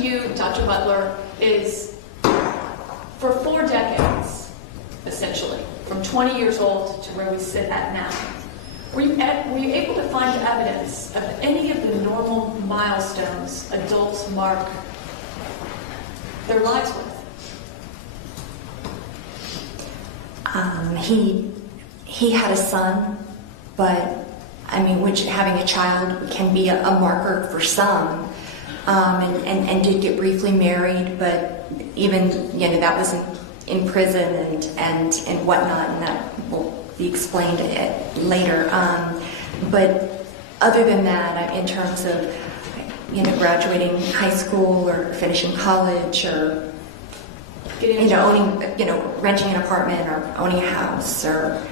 to you, Dr. Butler, is for 4 decades, essentially, from 20 years old to where we sit at now, were you able to find evidence of any of the normal milestones adults mark their lives with? He had a son, but I mean, which having a child can be a marker for some, and did get briefly married, but even, that was in prison and whatnot, and that will be explained later. But other than that, in terms of, graduating high school or finishing college or owning, renting an apartment or owning a house or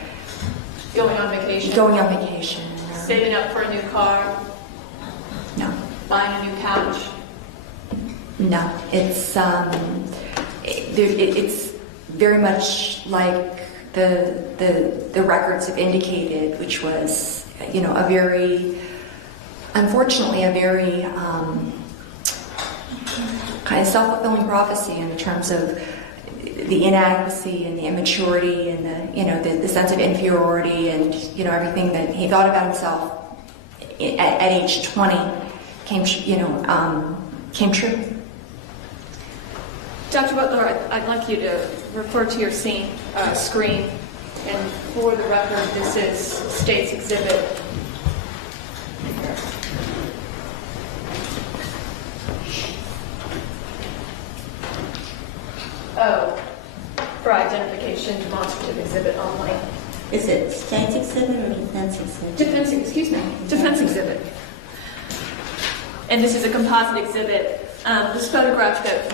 going on vacation, or saving up for a new car, no, buying a new couch. No, it's it's very much like the records have indicated, which was unfortunately a very kind of self-fulfilling prophecy in terms of the inadequacy and the immaturity and the sense of inferiority and everything that he thought about himself at age 20 came true. Dr. Butler, I'd like you to refer to your screen, and for the record, this is State's Exhibit. Oh, for identification, demonstrative exhibit only. Is it State's Exhibit or Defense Exhibit? Defense Exhibit. And this is a composite exhibit. This photograph that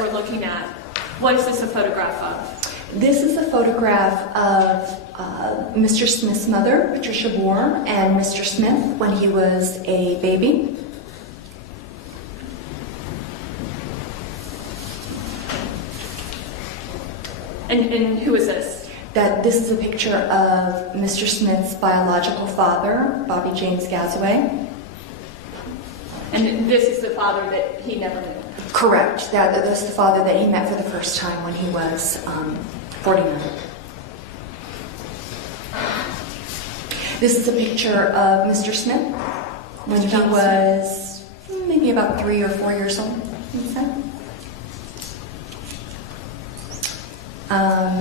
we're looking at, what is this a photograph of? This is a photograph of Mr. Smith's mother, Patricia Bohr, and Mr. Smith when he was a baby. And who is this? This is a picture of Mr. Smith's biological father, Bobby James Gazaway. And this is the father that he never knew? Correct. That's the father that he met for the first time when he was 49. This is a picture of Mr. Smith when he was maybe about 3 or 4 years old.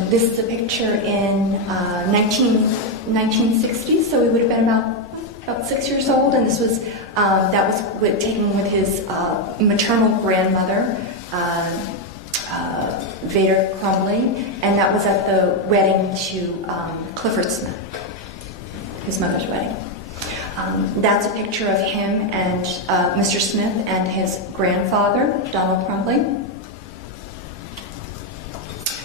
This is a picture in 1960, so he would have been about 6 years old, and this was that was taken with his maternal grandmother, Vader Crumley, and that was at the wedding to Clifford Smith, his mother's wedding. That's a picture of him and Mr. Smith and his grandfather, Donald Crumley.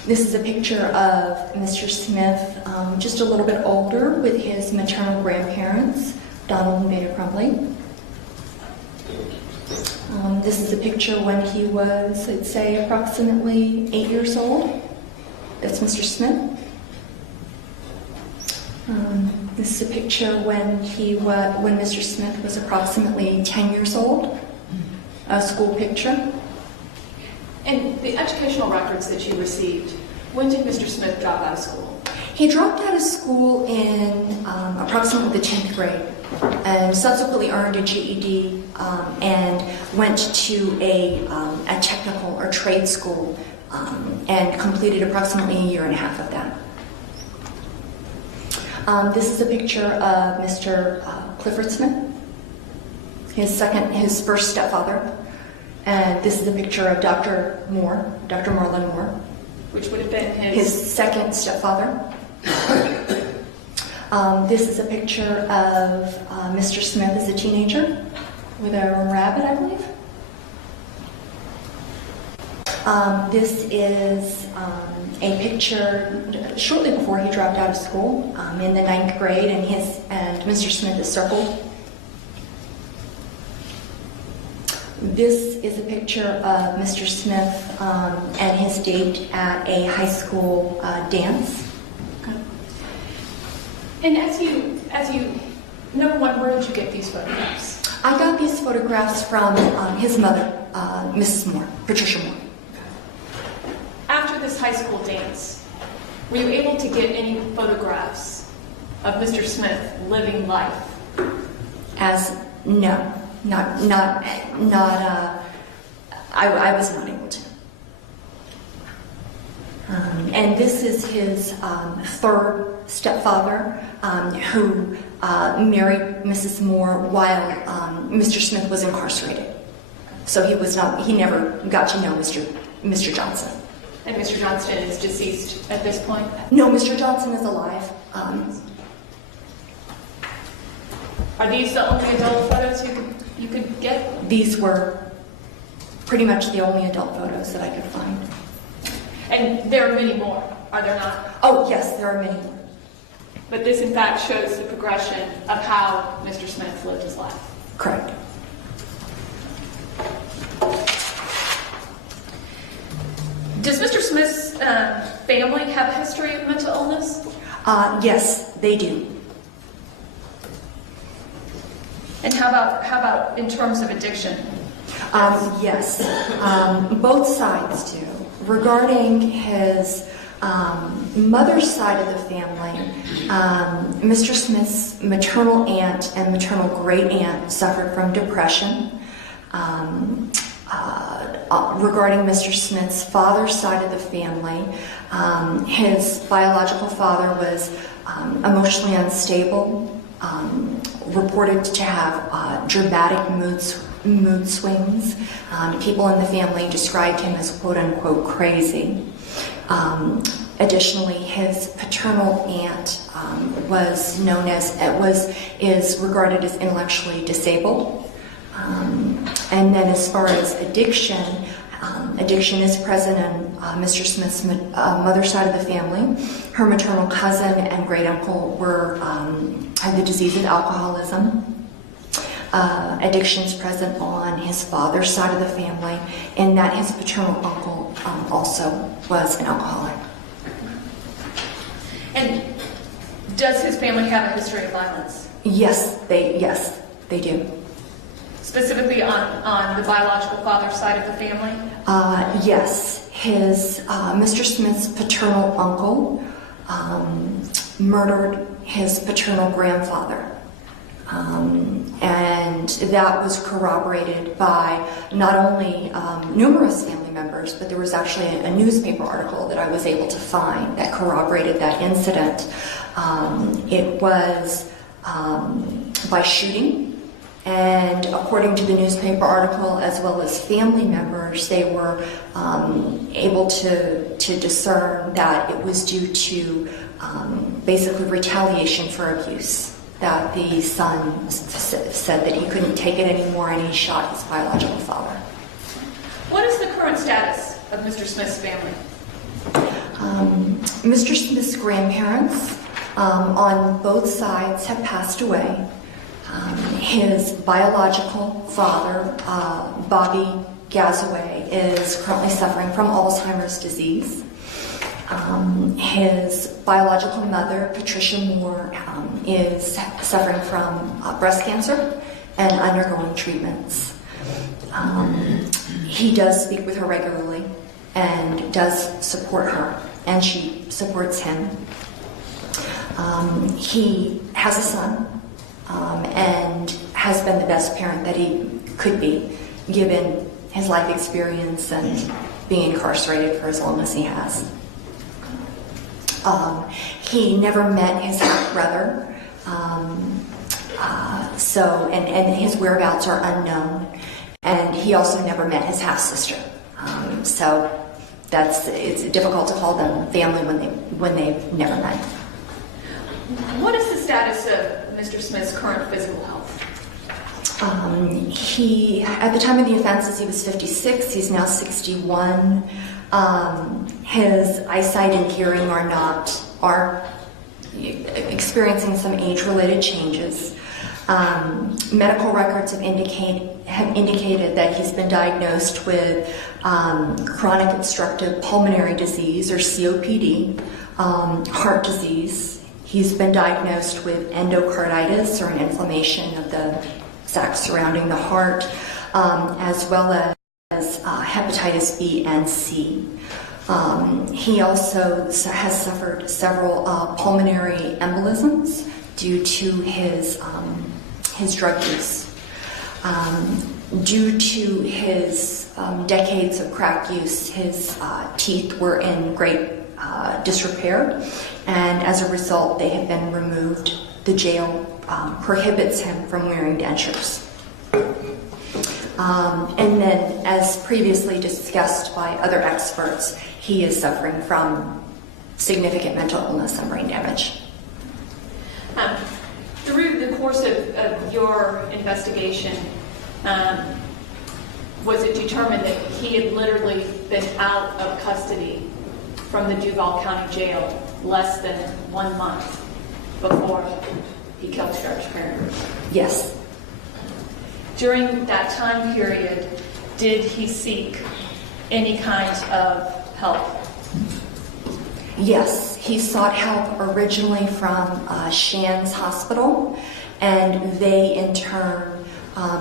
This is a picture of Mr. Smith, just a little bit older, with his maternal grandparents, Donald and Vader Crumley. This is a picture when he was, I'd say, approximately 8 years old. That's Mr. Smith. This is a picture when Mr. Smith was approximately 10 years old. A school picture. And the educational records that you received, when did Mr. Smith drop out of school? He dropped out of school in approximately the 10th grade and subsequently earned a GED and went to a technical or trade school and completed approximately a year and a half of that. This is a picture of Mr. Clifford Smith, his first stepfather. And this is a picture of Dr. Marlon Moore. Which would have been his second stepfather. This is a picture of Mr. Smith as a teenager with a rabbit, I believe. This is a picture shortly before he dropped out of school, in the 9th grade, and Mr. Smith is circled. This is a picture of Mr. Smith and his date at a high school dance. Okay. And as you, number one, where did you get these photographs? I got these photographs from his mother, Mrs. Moore, Patricia Moore. After this high school dance, were you able to get any photographs of Mr. Smith living life? No, I was not able to. And this is his third stepfather, who married Mrs. Moore while Mr. Smith was incarcerated. So he never got to know Mr. Johnson. And Mr. Johnston is deceased at this point? No, Mr. Johnson is alive. Are these the only adult photos you could get? These were pretty much the only adult photos that I could find. And there are many more, are there not? Oh, yes, there are many more. But this, in fact, shows the progression of how Mr. Smith lived his life. Correct. Does Mr. Smith's family have a history of mental illness? Yes, they do. And how about in terms of addiction? Yes, both sides do. Regarding his mother's side of the family, Mr. Smith's maternal aunt and maternal great aunt suffered from depression. Regarding Mr. Smith's father's side of the family, his biological father was emotionally unstable, reported to have dramatic mood swings. People in the family described him as quote-unquote crazy. Additionally, his paternal aunt is regarded as intellectually disabled. And then as far as addiction is present in Mr. Smith's mother's side of the family. Her maternal cousin and great uncle had the disease of alcoholism. Addiction is present on his father's side of the family, and that his paternal uncle also was an alcoholic. And does his family have a history of violence? Yes, they do. Specifically on the biological father's side of the family? Yes. His Mr. Smith's paternal uncle murdered his paternal grandfather. And that was corroborated by not only numerous family members, but there was actually a newspaper article that I was able to find that corroborated that incident. It was by shooting. And according to the newspaper article, as well as family members, they were able to discern that it was due to basically retaliation for abuse. That the son said that he couldn't take it anymore and he shot his biological father. What is the current status of Mr. Smith's family? Mr. Smith's grandparents on both sides have passed away. His biological father, Bobby Gazaway, is currently suffering from Alzheimer's disease. His biological mother, Patricia Moore, is suffering from breast cancer and undergoing treatments. He does speak with her regularly and does support her, and she supports him. He has a son. And has been the best parent that he could be, given his life experience and being incarcerated for as long as he has. He never met his half-brother, and his whereabouts are unknown. And he also never met his half-sister. So it's difficult to call them family when they've never met. What is the status of Mr. Smith's current physical health? At the time of the offenses, he was 56. He's now 61. His eyesight and hearing are experiencing some age-related changes. Medical records have indicated that he's been diagnosed with chronic obstructive pulmonary disease, or COPD, heart disease. He's been diagnosed with endocarditis, or an inflammation of the sacs surrounding the heart, as well as hepatitis B and C. He also has suffered several pulmonary embolisms due to his drug use. Due to his decades of crack use, his teeth were in great disrepair, and as a result, they have been removed. The jail prohibits him from wearing dentures. And then, as previously discussed by other experts, he is suffering from significant mental illness and brain damage. Through the course of your investigation, was it determined that he had literally been out of custody from the Duval County Jail less than 1 month before he killed Cherish Periwinkle? Yes. During that time period, did he seek any kind of help? Yes, he sought help originally from Shands Hospital, and they in turn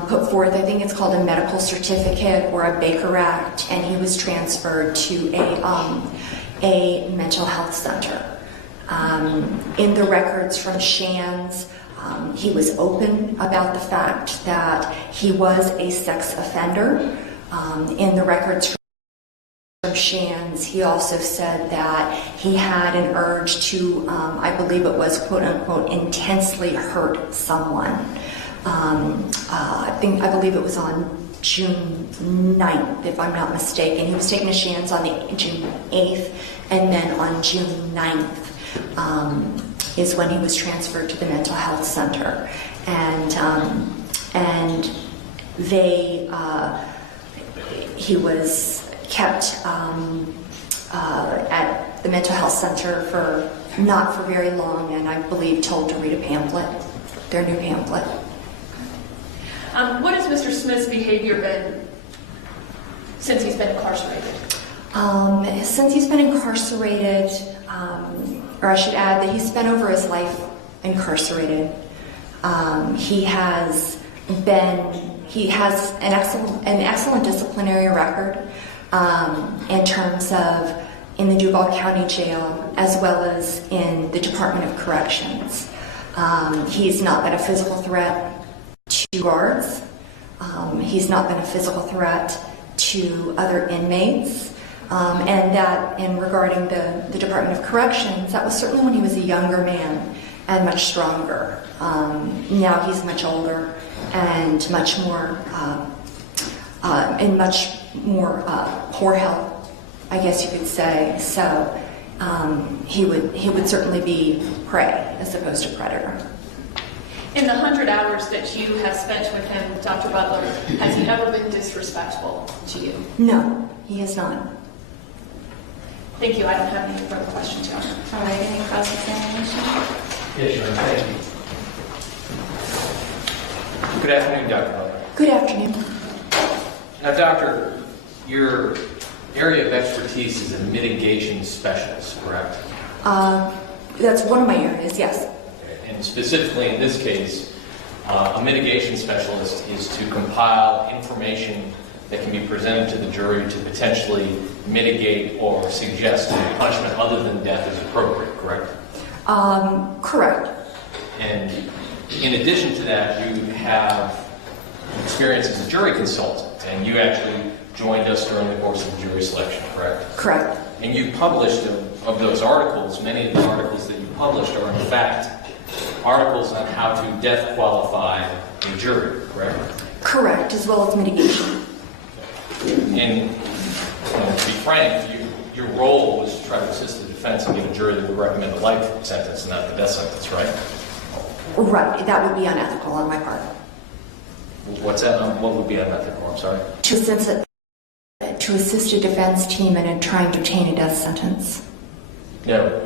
put forth, I think it's called a medical certificate or a Baker Act, and he was transferred to a mental health center. In the records from Shands, he was open about the fact that he was a sex offender. In the records from Shands, he also said that he had an urge to, I believe it was quote unquote, intensely hurt someone. I believe it was on June 9th, if I'm not mistaken. He was taken to Shands on the June 8th, and then on June 9th is when he was transferred to the mental health center. And he was kept at the mental health center for not for very long, and I believe told to read a pamphlet, their new pamphlet. What has Mr. Smith's behavior been since he's been incarcerated? Since he's been incarcerated, or I should add that he spent over his life incarcerated. He has an excellent disciplinary record in terms of in the Duval County Jail as well as in the Department of Corrections. He's not been a physical threat to guards. He's not been a physical threat to other inmates. And that, in regarding the Department of Corrections, that was certainly when he was a younger man and much stronger. Now he's much older and much more poor health, I guess you could say. So he would certainly be prey as opposed to predator. In the 100 hours that you have spent with him, Dr. Butler, has he ever been disrespectful to you? No, he has not. Thank you. I don't have any further questions, Your Honor. All right, any cross-examination? Yes, Your Honor. Thank you. Good afternoon, Dr. Butler. Good afternoon. Now, Doctor, your area of expertise is a mitigation specialist, correct? That's one of my areas, yes. And specifically in this case, a mitigation specialist is to compile information that can be presented to the jury to potentially mitigate or suggest a punishment other than death is appropriate, correct? Correct. And in addition to that, you have experience as a jury consultant, and you actually joined us during the course of the jury selection, correct? Correct. And you published of those articles, many of the articles that you published are in fact articles on how to death qualify a jury, correct? Correct, as well as mitigation. And to be frank, your role was to try to assist the defense and get a jury that would recommend a life sentence, not the death sentence, right? Right, that would be unethical on my part. What's that? What would be unethical? I'm sorry. To assist a defense team in trying to obtain a death sentence. No,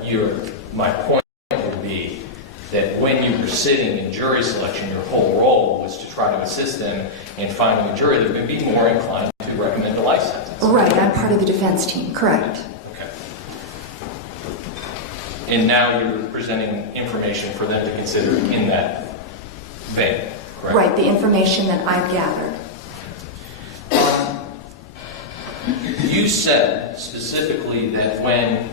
my point would be that when you were sitting in jury selection, your whole role was to try to assist them in finding a jury that would be more inclined to recommend a life sentence. Right, I'm part of the defense team, correct. Okay. And now you're presenting information for them to consider in that vein. correct? Right, the information that I've gathered. You said specifically that when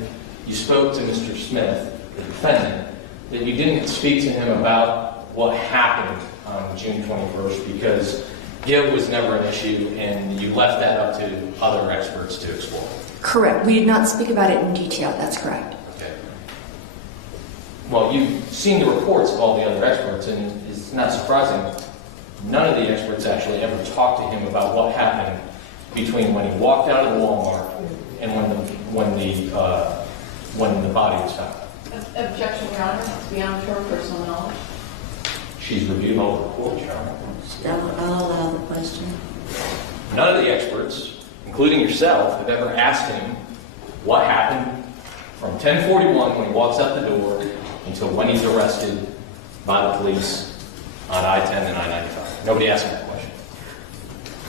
you spoke to Mr. Smith, the defendant, that you didn't speak to him about what happened on June 21st because guilt was never an issue and you left that up to other experts to explore. Correct. We did not speak about it in detail. That's correct. Okay. Well, you've seen the reports of all the other experts, and it's not surprising. None of the experts actually ever talked to him about what happened between when he walked out of the Walmart and when the body was found. Objection, Your Honor. It's beyond her personal knowledge. She's reviewed all the reports, Your Honor. I'll allow the question. None of the experts, including yourself, have ever asked him what happened from 10:41 when he walks out the door until when he's arrested by the police on I-10 and I-95. Nobody asked him that question.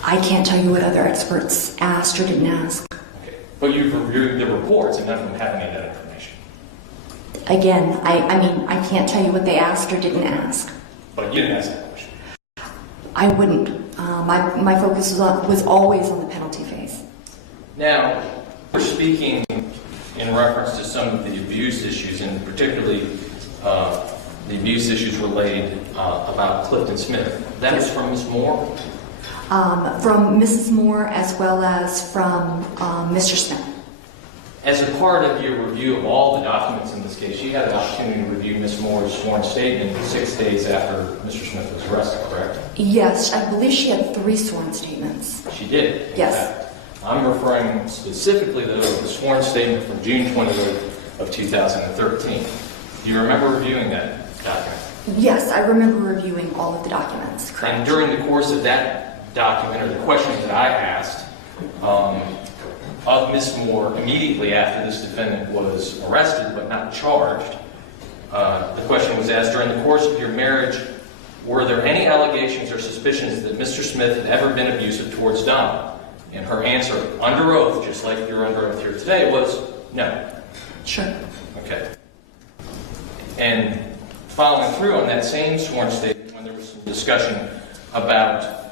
I can't tell you what other experts asked or didn't ask. Okay. But you've reviewed the reports and none of them have any of that information. Again, I mean, I can't tell you what they asked or didn't ask. But you didn't ask that question. I wouldn't. My focus was always on the penalty phase. Now, we're speaking in reference to some of the abuse issues, and particularly the abuse issues relayed about Clifton Smith. That was from Ms. Moore? From Mrs. Moore as well as from Mr. Smith. As a part of your review of all the documents in this case, you had an opportunity to review Ms. Moore's sworn statement 6 days after Mr. Smith was arrested, correct? Yes, I believe she had 3 sworn statements. She did. Yes. I'm referring specifically though to the sworn statement from June 28th of 2013. Do you remember reviewing that document? Yes, I remember reviewing all of the documents. Correct. And during the course of that document, or the questions that I asked of Ms. Moore immediately after this defendant was arrested but not charged, the question was asked, during the course of your marriage, were there any allegations or suspicions that Mr. Smith had ever been abusive towards Donna? And her answer, under oath, just like you're under oath here today, was no. Sure. Okay. And following through on that same sworn statement, when there was some discussion about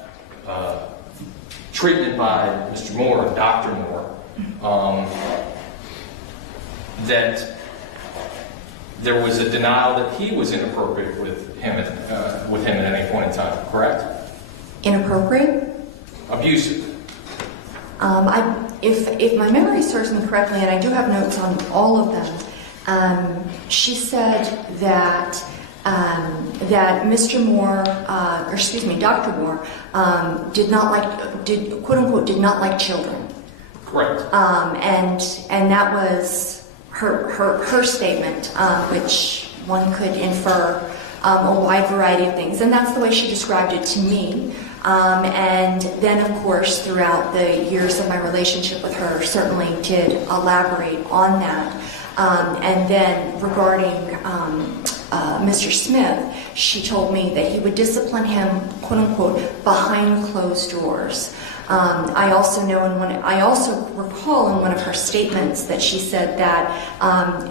treatment by Mr. Moore, Dr. Moore, that there was a denial that he was inappropriate with him at any point in time, correct? Inappropriate? Abusive. If my memory serves me correctly, and I do have notes on all of them, she said that Mr. Moore, Dr. Moore, quote unquote, did not like children. Correct. And that was her statement, which one could infer a wide variety of things, and that's the way she described it to me. And then, of course, throughout the years of my relationship with her, certainly did elaborate on that. And then regarding Mr. Smith, she told me that he would discipline him, quote unquote, behind closed doors. I also recall in one of her statements that she said that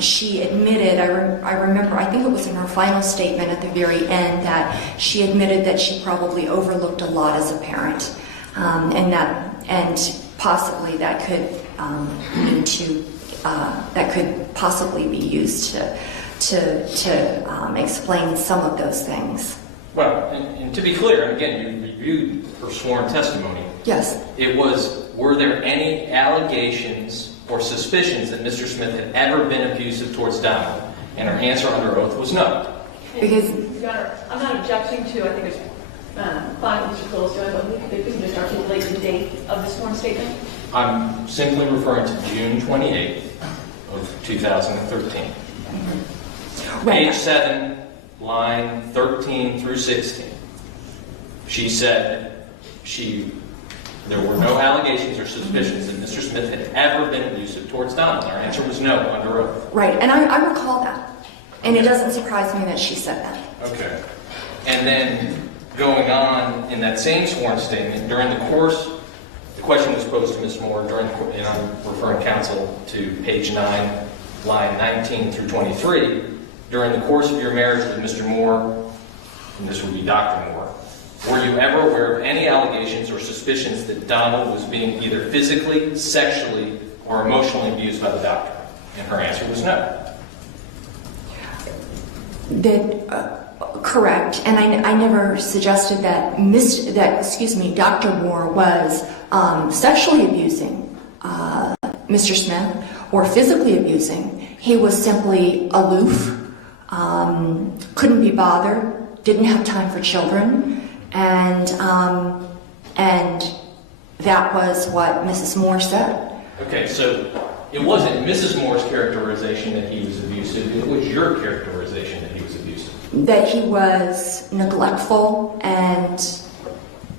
she admitted, I remember, I think it was in her final statement at the very end, that she admitted that she probably overlooked a lot as a parent, and possibly that could that could possibly be used to explain some of those things. Well, and to be clear, and again, you reviewed her sworn testimony. Yes. It was, were there any allegations or suspicions that Mr. Smith had ever been abusive towards Donna? And her answer under oath was no. Because, Your Honor, I'm not objecting to, I think it's fine, Mr. Cole's doing, but if we can just articulate the date of the sworn statement. I'm simply referring to June 28th of 2013. right. Page 7, line 13 through 16. She said there were no allegations or suspicions that Mr. Smith had ever been abusive towards Donna. Her answer was no, under oath. Right, and I recall that. And it doesn't surprise me that she said that. Okay. And then going on in that same sworn statement, during the course, the question was posed to Ms. Moore, and I'm referring counsel to page 9, line 19 through 23. During the course of your marriage with Mr. Moore, and this would be Dr. Moore, Were you ever aware of any allegations or suspicions that Donald was being either physically, sexually, or emotionally abused by the doctor? And her answer was no. Correct. And I never suggested that Dr. Moore was sexually abusing Mr. Smith or physically abusing. He was simply aloof, couldn't be bothered, didn't have time for children, and that was what Mrs. Moore said. Okay, so it wasn't Mrs. Moore's characterization that he was abusive, it was your characterization that he was abusive. That he was neglectful, and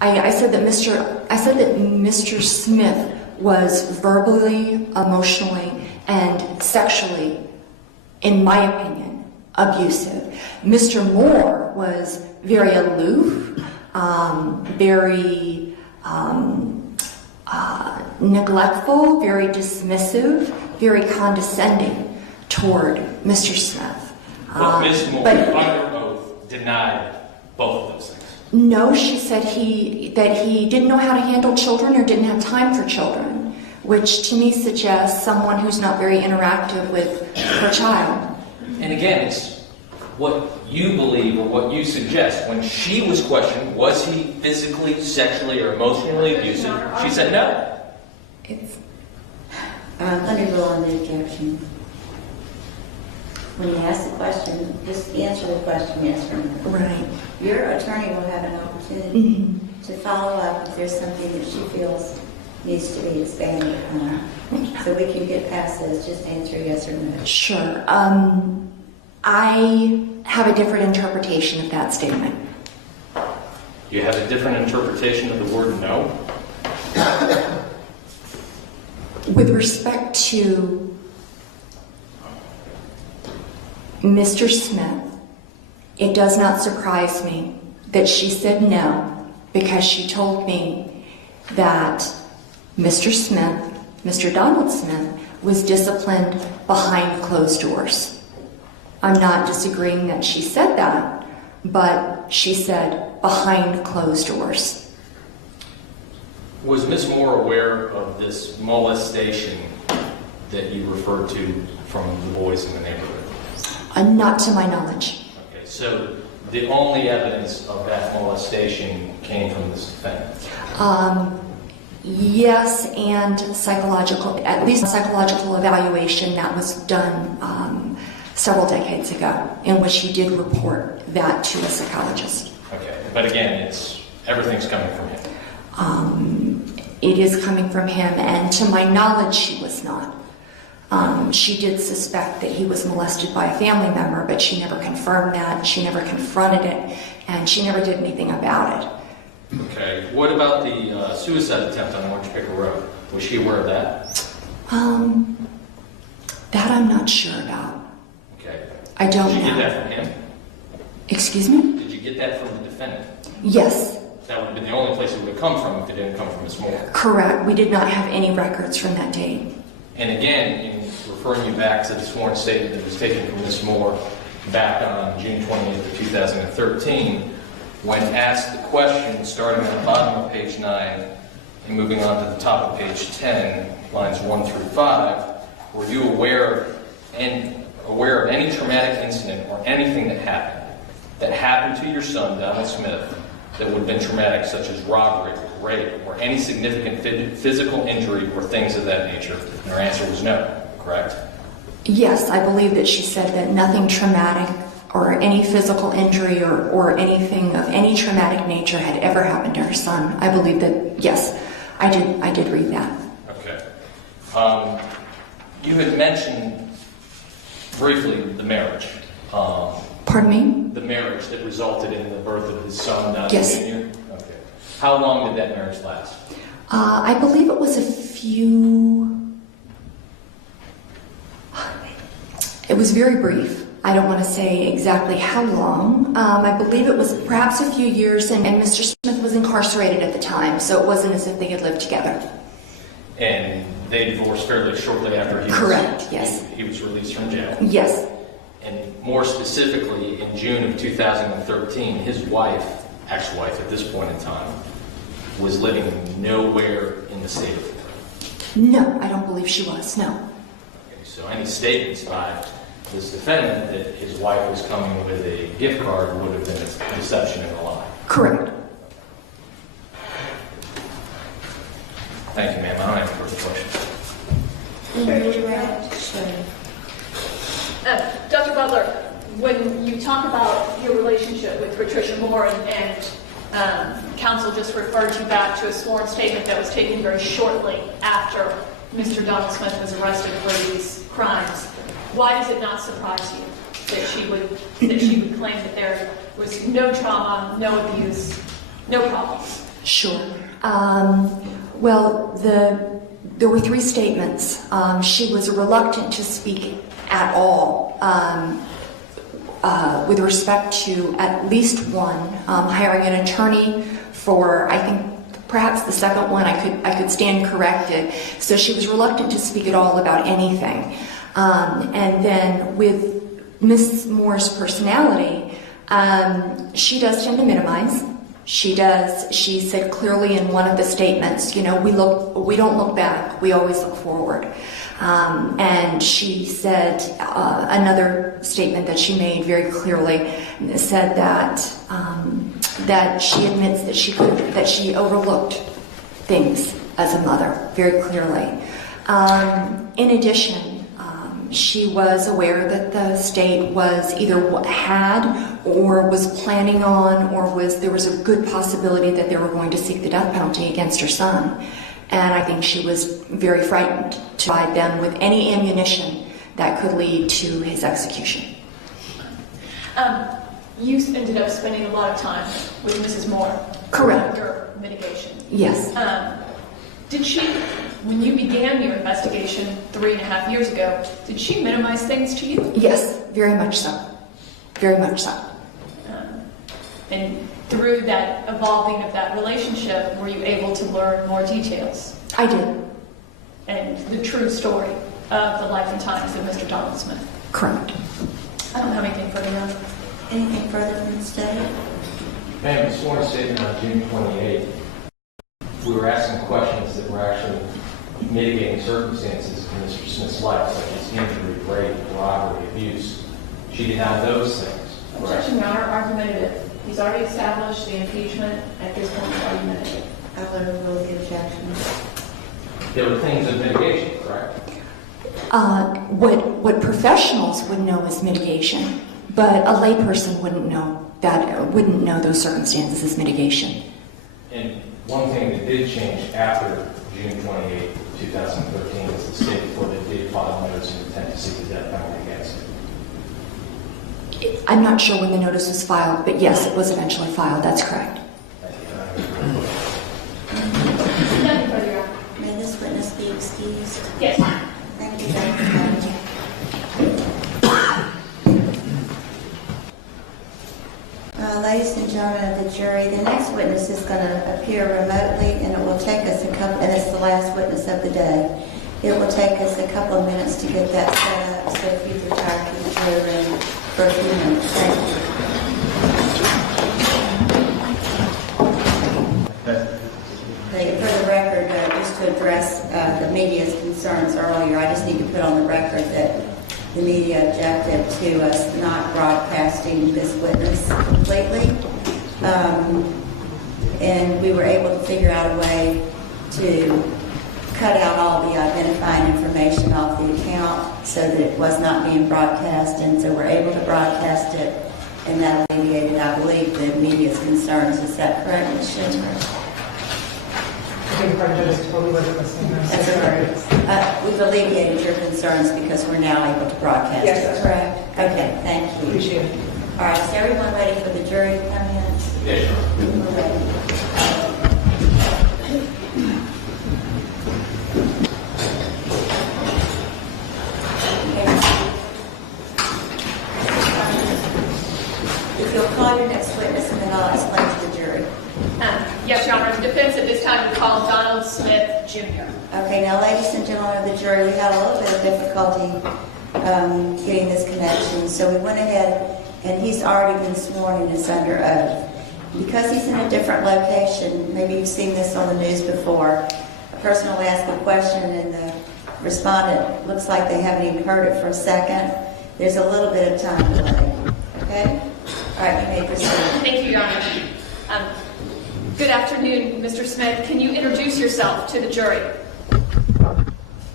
I said that Mr. Smith was verbally, emotionally, and sexually, in my opinion, abusive. Mr. Moore was very aloof, very neglectful, very dismissive, very condescending toward Mr. Smith. But Ms. Moore, under oath, denied both of those things. No, she said that he didn't know how to handle children or didn't have time for children, which to me suggests someone who's not very interactive with her child. And again, it's what you believe or what you suggest. When she was questioned, was he physically, sexually, or emotionally abusive? She said no. Let me rule on the objection. When you ask the question, just answer the question yes or no. Right. Your attorney will have an opportunity to follow up if there's something that she feels needs to be expanded on. So we can get past this, just answer yes or no. Sure. I have a different interpretation of that statement. You have a different interpretation of the word no? With respect to Mr. Smith, it does not surprise me that she said no, because she told me that Mr. Smith, Mr. Donald Smith, was disciplined behind closed doors. I'm not disagreeing that she said that, but she said behind closed doors. Was Ms. Moore aware of this molestation that you referred to from the boys in the neighborhood? Not to my knowledge. Okay, so the only evidence of that molestation came from this defendant? Yes, and at least psychological evaluation that was done several decades ago, in which he did report that to a psychologist. Okay, but again, everything's coming from him. It is coming from him, and to my knowledge, she was not. She did suspect that he was molested by a family member, but she never confirmed that, she never confronted it, and she never did anything about it. Okay, what about the suicide attempt on Orange Picker Road? Was she aware of that? That I'm not sure about. Okay. I don't Did you know. get that from him? Excuse me? Did you get that from the defendant? Yes, That would have been the only place it would have come from if it didn't come from Ms. Moore. correct. We did not have any records from that date. And again, in referring you back to the sworn statement that was taken from Ms. Moore back on June 28th of 2013, when asked the question starting on the bottom of page 9 and moving on to the top of page 10, lines 1 through 5, were you aware of any traumatic incident or anything that happened to your son, Donald Smith, that would have been traumatic, such as robbery, rape, or any significant physical injury or things of that nature? And her answer was no, correct? Yes, I believe that she said that nothing traumatic or any physical injury or anything of any traumatic nature had ever happened to her son. I believe that, yes, I did read that. Okay. You had mentioned briefly the marriage. Pardon me? The marriage that resulted in the birth of his son, Donald Yes. Jr.? Okay. How long did that marriage last? I believe it was it was very brief. I don't want to say exactly how long. I believe it was perhaps a few years, and Mr. Smith was incarcerated at the time, so it wasn't as if they had lived together. And they divorced fairly shortly after Correct, yes. he was released from jail. Yes. And more specifically, in June of 2013, his wife ex-wife at this point in time was living nowhere in the state of Florida. No, I don't believe she was, no. Okay, so any statements by this defendant that his wife was coming with a gift card would have been a deception and a lie. Correct. Thank you, ma'am. I don't have any further questions. Dr. Butler, when you talk about your relationship with Patricia Moore and counsel just referred you back to a sworn statement that was taken very shortly after Mr. Donald Smith was arrested for these crimes, why does it not surprise you that she would claim that there was no trauma, no abuse, no problems? Sure. Well, there were 3 statements. She was reluctant to speak at all with respect to at least one, hiring an attorney for, I think, perhaps the second one I could stand corrected. So she was reluctant to speak at all about anything. And then with Ms. Moore's personality, she does tend to minimize. She said clearly in one of the statements, we don't look back, we always look forward. And she said, another statement that she made very clearly said that she admits that she overlooked things as a mother very clearly. In addition, she was aware that the state was either had or was planning on, or there was a good possibility that they were going to seek the death penalty against her son. And I think she was very frightened to provide them with any ammunition that could lead to his execution. You ended up spending a lot of time with Mrs. Moore. Correct. Under mitigation. Yes. Did she, when you began your investigation 3.5 years ago, did she minimize things to you? Yes, very much so. Very much so. And through that evolving of that relationship, were you able to learn more details? I did. And the true story of the life and times of Mr. Donald Smith? Correct. I don't have anything further now. Anything further from the state? Ma'am, the sworn statement on June 28th, we were asking questions that were actually mitigating circumstances in Mr. Smith's life, such as injury, rape, robbery, abuse. She denied those things. Objection, Your Honor, argumentative. He's already established the impeachment. At this point, it's argumentative. I would overrule the objection. There were things of mitigation, correct? What professionals would know is mitigation, but a layperson wouldn't know those circumstances as mitigation. And one thing that did change after June 28, 2013 is the state court that did file a notice of intent to seek the death penalty against him. I'm not sure when the notice was filed, but yes, it was eventually filed. That's correct. Nothing further, Your Honor. May this witness be excused? Yes. Thank you, Dr. Butler. Ladies and gentlemen of the jury, the next witness is going to appear remotely, and it will take us and it's the last witness of the day. It will take us a couple of minutes to get that set up, so if you'd retire to the jury room for a few minutes. Thank you. For the record, just to address the media's concerns earlier, I just need to put on the record that the media objected to us not broadcasting this witness completely. And we were able to figure out a way to cut out all the identifying information off the account so that it was not being broadcast. And so we're able to broadcast it, and that alleviated, I believe, the media's concerns. Is that correct, Ms. Shinter? That's correct. We've alleviated your concerns because we're now able to broadcast. Yes, that's correct. Okay, thank you. Appreciate it. All right, is everyone ready for the jury to come in? Yes, sir. We're ready. If you'll call your next witness, and then I'll explain to the jury. Yes, Your Honor. The defense at this time would call Donald Smith, Jr. Okay, now, ladies and gentlemen of the jury, we had a little bit of difficulty getting this connection, so we went ahead, and he's already been sworn and is under oath. because he's in a different location, maybe you've seen this on the news before, a person will ask a question and the respondent looks like they haven't even heard it for a second. There's a little bit of time delay. Okay? All right, you may proceed. Thank you, Your Honor. Good afternoon, Mr. Smith. Can you introduce yourself to the jury?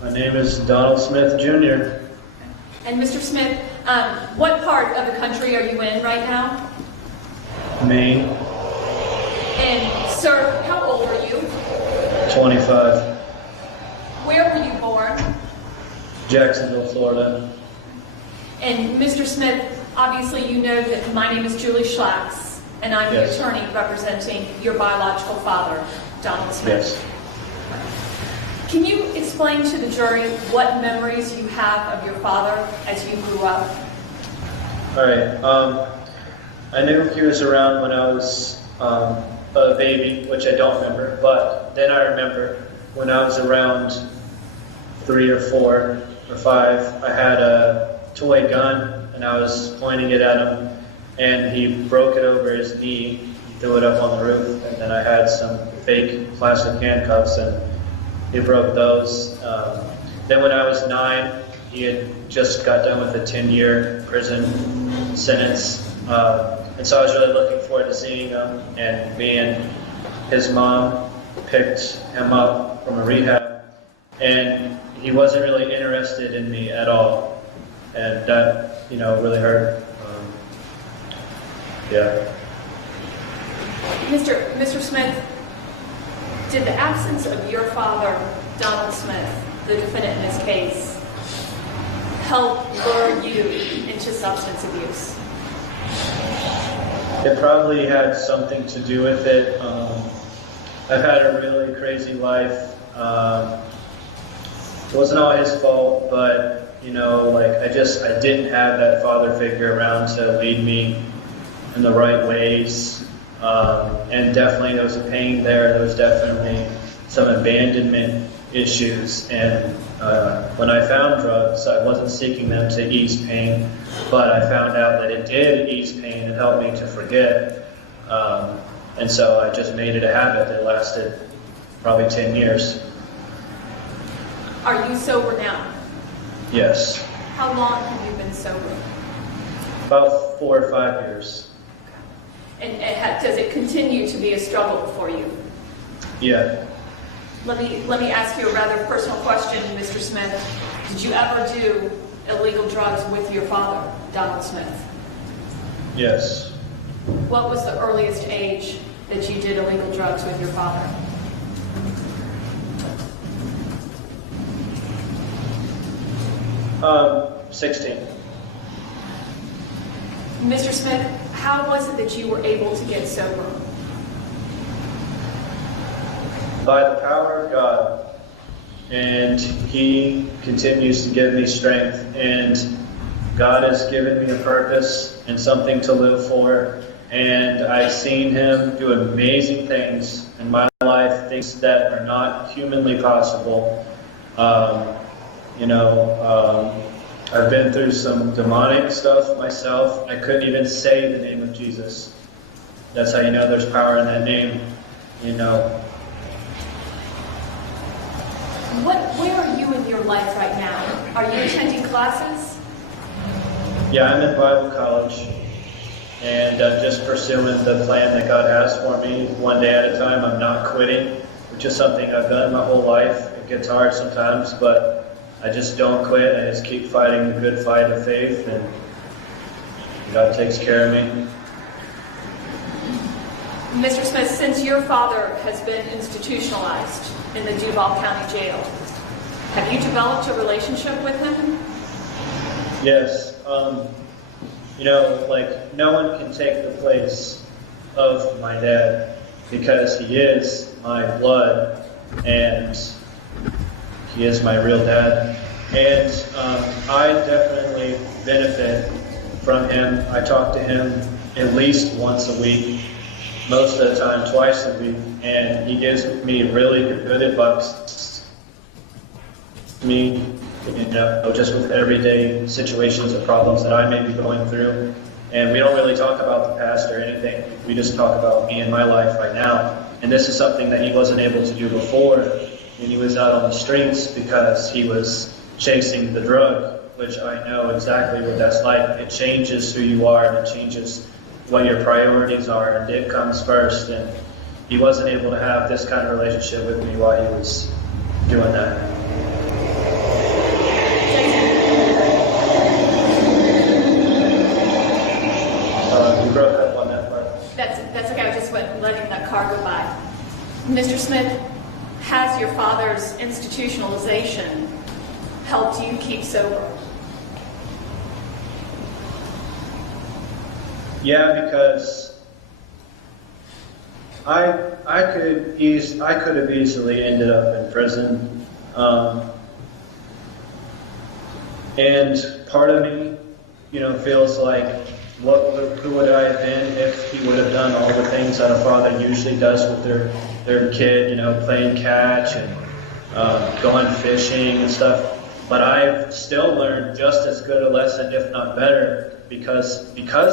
My name is Donald Smith, Jr. And Mr. Smith, what part of the country are you in right now? Maine, And sir, how old are you? 25. Where were you born? Jacksonville, Florida. And Mr. Smith, obviously you know that my name is Julie Schlacks, and I'm Yes. the attorney representing your biological father, Donald Smith. Yes. Can you explain to the jury what memories you have of your father as you grew up? All right. I knew he was around when I was a baby, which I don't remember, but then I remember when I was around 3 or 4 or 5, I had a toy gun and I was pointing it at him and he broke it over his knee, threw it up on the roof, and then I had some fake plastic handcuffs and he broke those. Then when I was 9, he had just got done with a 10-year prison sentence. And so I was really looking forward to seeing him, and me and his mom picked him up from a rehab, and he wasn't really interested in me at all, and that, really hurt. Yeah. Mr. Smith, did the absence of your father, Donald Smith, the defendant in this case, help lure you into substance abuse? It probably had something to do with it. I've had a really crazy life. It wasn't all his fault, but I didn't have that father figure around to lead me in the right ways. And definitely there was a pain there. There was definitely some abandonment issues. And when I found drugs, I wasn't seeking them to ease pain, but I found out that it did ease pain and helped me to forget. And so I just made it a habit that lasted probably 10 years. Are you sober now? Yes. How long have you been sober? About 4 or 5 years. And does it continue to be a struggle for you? Yeah. Let me ask you a rather personal question, Mr. Smith. Did you ever do illegal drugs with your father, Donald Smith? Yes. What was the earliest age that you did illegal drugs with your father? Um, 16. Mr. Smith, how was it that you were able to get sober? By the power of God, and He continues to give me strength, and God has given me a purpose and something to live for, and I've seen Him do amazing things in my life, things that are not humanly possible. I've been through some demonic stuff myself. I couldn't even say the name of Jesus. That's how you know there's power in that name, Where are you in your life right now? Are you attending classes? Yeah, I'm in Bible college, and I'm just pursuing the plan that God has for me, one day at a time. I'm not quitting, which is something I've done my whole life. It gets hard sometimes, but I just don't quit. I just keep fighting the good fight of faith, and God takes care of me. Mr. Smith, since your father has been institutionalized in the Duval County Jail, have you developed a relationship with him? Yes. No one can take the place of my dad because he is my blood and he is my real dad. And I definitely benefit from him. I talk to him at least once a week, most of the time twice a week, and he gives me really good advice. Just with everyday situations or problems that I may be going through. And we don't really talk about the past or anything. We just talk about me and my life right now. And this is something that he wasn't able to do before when he was out on the streets because he was chasing the drug, which I know exactly what that's like. It changes who you are and it changes what your priorities are, and it comes first. And he wasn't able to have this kind of relationship with me while he was doing that. You broke up on that part. That's okay. I was just letting that car go by. Mr. Smith, has your father's institutionalization helped you keep sober? Yeah, because I could have easily ended up in prison, and part of me, feels like who would I have been if he would have done all the things that a father usually does with their kid, playing catch and going fishing and stuff. But I've still learned just as good a lesson, if not better, because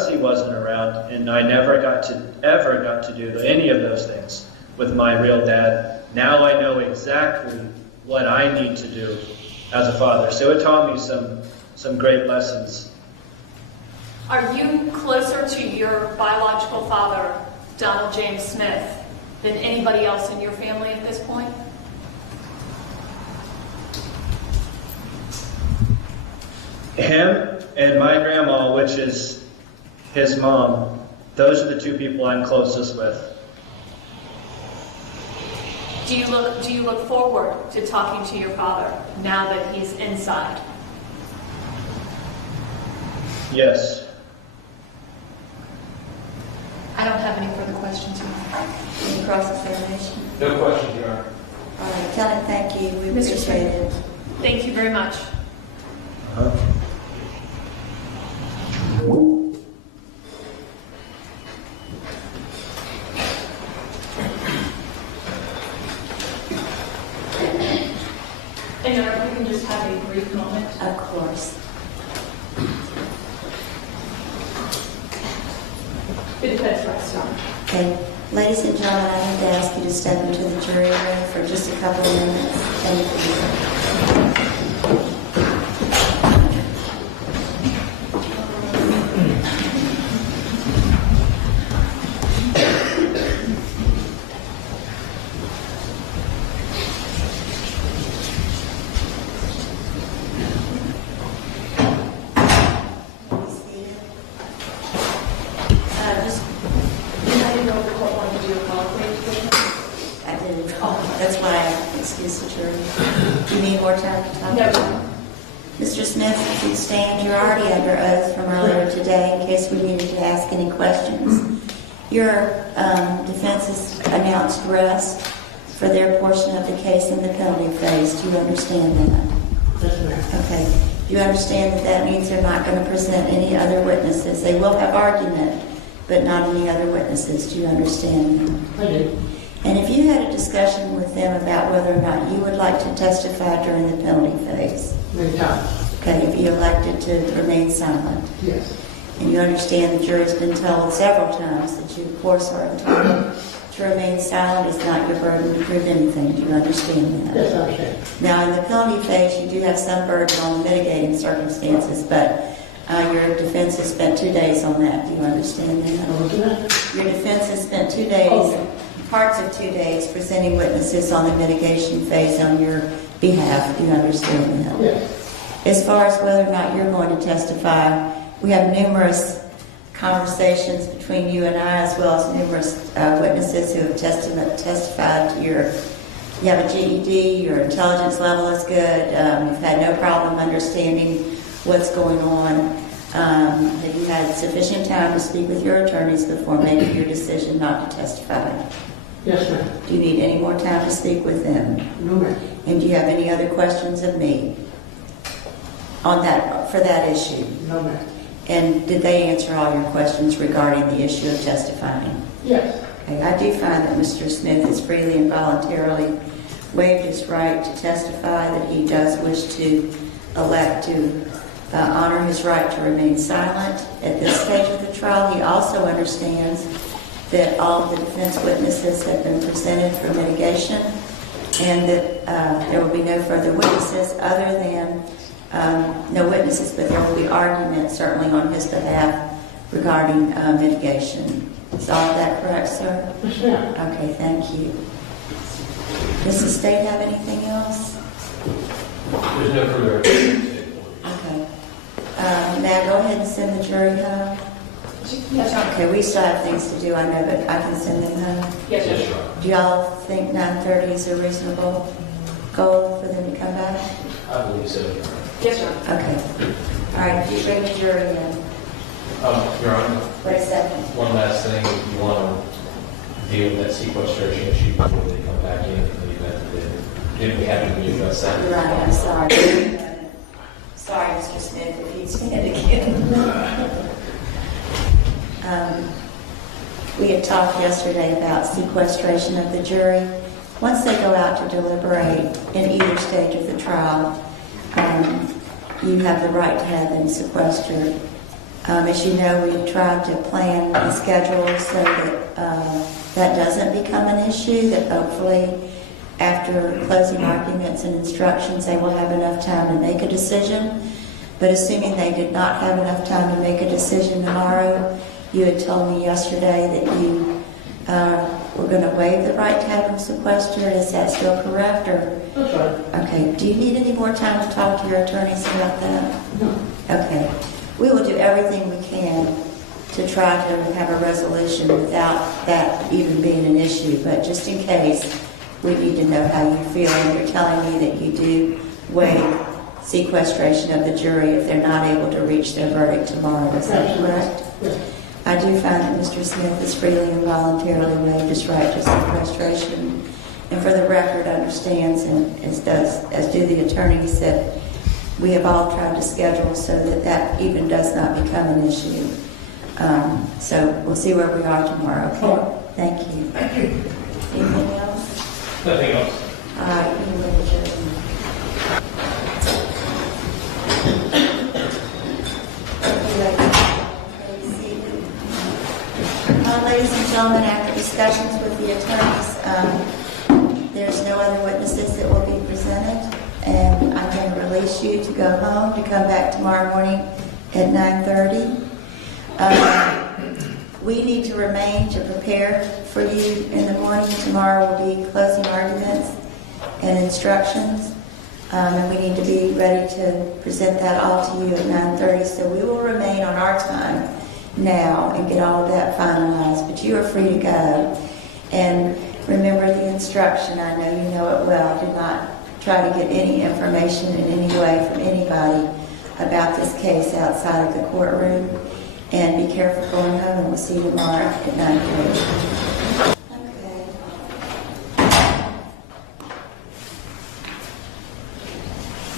he wasn't around, and I never ever got to do any of those things with my real dad. Now I know exactly what I need to do as a father. So it taught me some great lessons. Are you closer to your biological father, Donald James Smith, than anybody else in your family at this point? Him and my grandma, which is his mom, those are the two people I'm closest with. Do you look forward to talking to your father now that he's inside? Yes. I don't have any further questions. Any cross-examination? No questions, Your Honor. All right, tell him thank you. We Mr. appreciate it. Thank you very much. And Your Honor, we can just have a brief moment. Of course. The defense rests on. Okay. Ladies and gentlemen, I need to ask you to step into the jury room for just a couple of minutes. Thank you. That's why I excused the jury. Do you need more time to talk? No. Mr. Smith, if you'd stand, you're already under oath from earlier today in case we needed to ask any questions. Your defense has announced rest for their portion of the case in the penalty phase. Do you understand that? Yes, ma'am. Okay. Do you understand that that means they're not going to present any other witnesses? They will have argument, but not any other witnesses. Do you understand that? I do. And if you had a discussion with them about whether or not you would like to testify during the penalty phase, Many times. okay, if you elected to remain silent, Yes. and you understand the jury's been told several times that you, of course, are entitled to remain silent, it's not your burden to prove anything. Do you understand that? Yes, I understand. Now, in the penalty phase, you do have some burden on mitigating circumstances, but your defense has spent 2 days on that. Do you understand that? I'm looking at it. Your defense has spent 2 days, Okay. parts of 2 days, presenting witnesses on the mitigation phase on your behalf. Do you understand that? Yes. As far as whether or not you're going to testify, we have numerous conversations between you and I, as well as numerous witnesses who have testified to you have a GED, your intelligence level is good, you've had no problem understanding what's going on, that you had sufficient time to speak with your attorneys before making your decision not to testify. Yes, ma'am. Do you need any more time to speak with them? No, ma'am. And do you have any other questions of me on that, for that issue? No, ma'am. And did they answer all your questions regarding the issue of testifying? Yes. Okay, I do find that Mr. Smith has freely and voluntarily waived his right to testify, that he does wish to elect to honor his right to remain silent at this stage of the trial. He also understands that all of the defense witnesses have been presented for mitigation and that there will be no further witnesses other than, no witnesses, but there will be argument certainly on his behalf regarding mitigation. Is all of that correct, sir? Yes, ma'am. Okay, thank you. Does the state have anything else? There's no further. Okay. May I go ahead and send the jury home? Yes, Your Honor. Okay, we still have things to do, I know, but I can send them home. Yes, Your Honor. Yes, Your Honor. Do y'all think 9:30 is a reasonable goal for them to come back? I believe so, Your Honor. Yes, Your Honor. Okay. All right, if you bring the jury in. Your Honor, Wait a second. one last thing, you want to deal with that sequestration issue before they come back in the event that didn't we have to address that? You're right, I'm sorry. Sorry, Mr. Smith, if he's saying it again. We had talked yesterday about sequestration of the jury. Once they go out to deliberate in either stage of the trial, you have the right to have them sequestered. As you know, we tried to plan the schedule so that that doesn't become an issue, that hopefully after closing arguments and instructions, they will have enough time to make a decision. But assuming they did not have enough time to make a decision tomorrow, you had told me yesterday that you were going to waive the right to have them sequestered. Is that still correct? Or That's right. okay. Do you need any more time to talk to your attorneys about that? No. Okay. We will do everything we can to try to have a resolution without that even being an issue. But just in case, we need to know how you feel. And you're telling me that you do waive sequestration of the jury if they're not able to reach their verdict tomorrow. Is that correct? Yes. I do find that Mr. Smith has freely and voluntarily waived his right to sequestration, and for the record understands, and as do the attorneys, that we have all tried to schedule so that that even does not become an issue. So we'll see where we are tomorrow. Okay. Thank you. Thank you. Anything else? Nothing else. All right. You can go to jury. Ladies and gentlemen, after discussions with the attorneys, there's no other witnesses that will be presented, and I'm going to release you to go home, to come back tomorrow morning at 9:30. We need to remain to prepare for you in the morning. Tomorrow will be closing arguments and instructions, and we need to be ready to present that all to you at 9:30. So we will remain on our time now and get all of that finalized, but you are free to go. And remember the instruction, I know you know it well, do not try to get any information in any way from anybody about this case outside of the courtroom, and be careful going home, and we'll see you tomorrow at 9:30. Okay.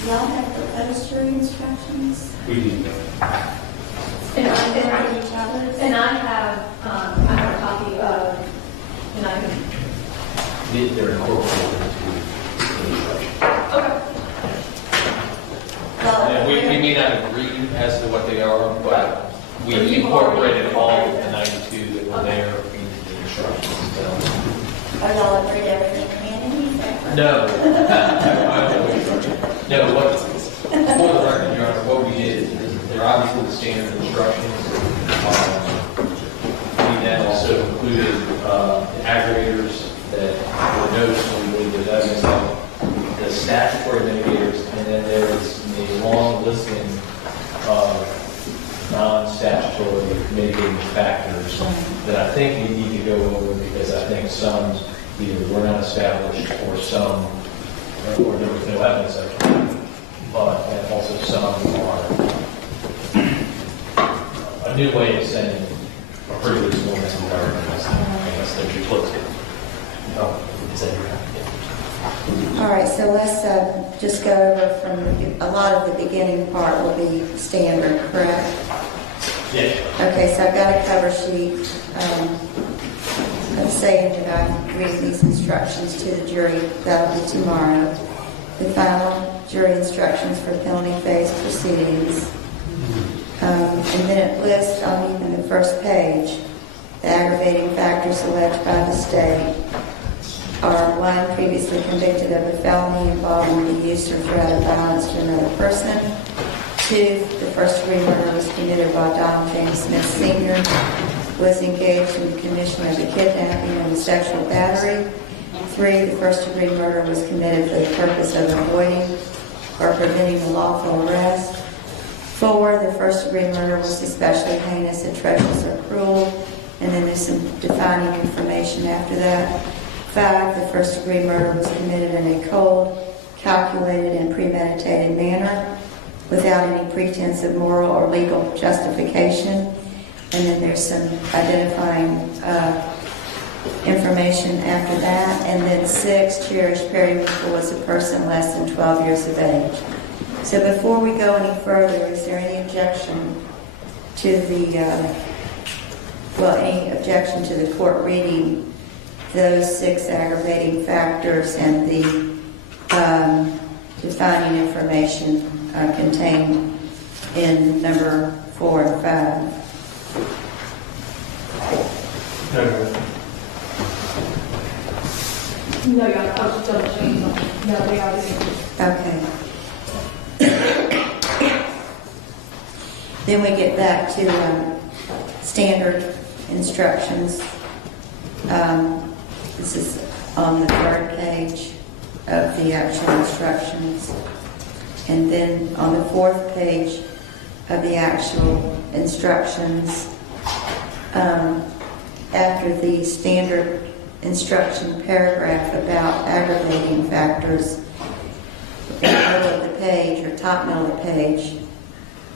Y'all have proposed jury instructions? We do. And I have a copy of, and I can, They're incorporated into the instruction. okay. And we may not agree as to what they are, but we incorporated all of the 92 that were there into the instructions. Are y'all agreed everything can? No. No, for the record, Your Honor, what we did is they're obviously the standard instructions. We then also included the aggravators that were noticed when we believe there's evidence of, the statutory mitigators, and then there's a long listing of non-statutory mitigating factors that I think we need to go over, because I think some either were not established or some, or there was no evidence of it, but and also some are a new way of saying a pretty reasonable environment. I guess that you close it. Oh, is that your All right, so let's just go over from a lot of the beginning part will be standard, correct? Yeah. Okay, so I've got a cover sheet saying that I'm reading these instructions to the jury. That'll be tomorrow. The final jury instructions for penalty phase proceedings. And then it lists on even the first page, the aggravating factors alleged by the state are: 1, previously convicted of a felony involving the use or threat of violence to another person; 2, the first-degree murder was committed while Donald James Smith Sr. was engaged in the commission of a kidnapping and a sexual battery; 3, the first-degree murder was committed for the purpose of avoiding or preventing the lawful arrest; 4, the first-degree murder was especially heinous, atrocious, or cruel, and then there's some defining information after that. 5, the first-degree murder was committed in a cold, calculated, and premeditated manner without any pretense of moral or legal justification. And then there's some identifying information after that. And then 6, Cherish Periwinkle was a person less than 12 years of age. So before we go any further, is there any objection to the, any objection to the court reading those 6 aggravating factors and the defining information contained in number 4 and 5? No, Your Honor, I was double checking. No, they are the same. Okay. Then we get back to standard instructions. This is on the 3rd page of the actual instructions. And then on the 4th page of the actual instructions, after the standard instruction paragraph about aggravating factors, in the middle of the page, or top middle of the page,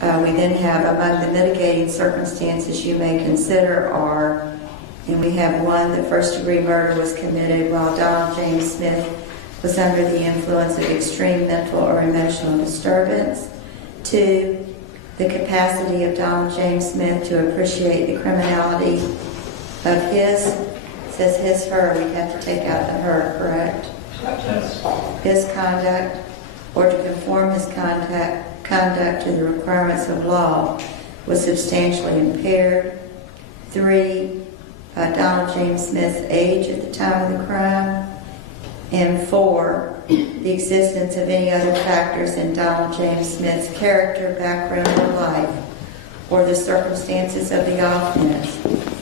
we then have among the mitigating circumstances you may consider are, and we have 1, the first-degree murder was committed while Donald James Smith was under the influence of extreme mental or emotional disturbance. 2, the capacity of Donald James Smith to appreciate the criminality of his, it says his, her, we have to take out the her, correct? Yes. His conduct, or to conform his conduct to the requirements of law, was substantially impaired. 3, Donald James Smith's age at the time of the crime. And 4, the existence of any other factors in Donald James Smith's character, background, or life, or the circumstances of the offense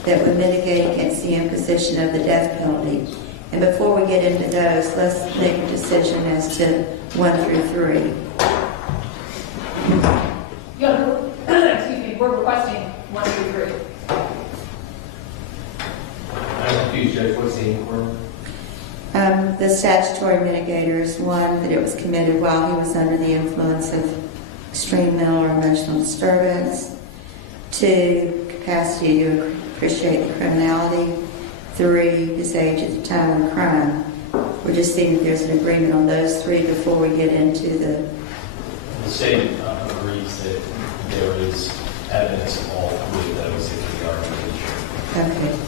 that would mitigate against the imposition of the death penalty. And before we get into those, let's make a decision as to 1 through 3. Your Honor, excuse me, we're requesting 1 through 3. I'm confused, Judge. What's the inquiry? The statutory mitigator is 1, that it was committed while he was under the influence of extreme mental or emotional disturbance. 2, capacity to appreciate the criminality. 3, his age at the time of the crime. We're just seeing if there's an agreement on those 3 before we get into the... The state agrees that there is evidence of all 3 of those if we are in Okay.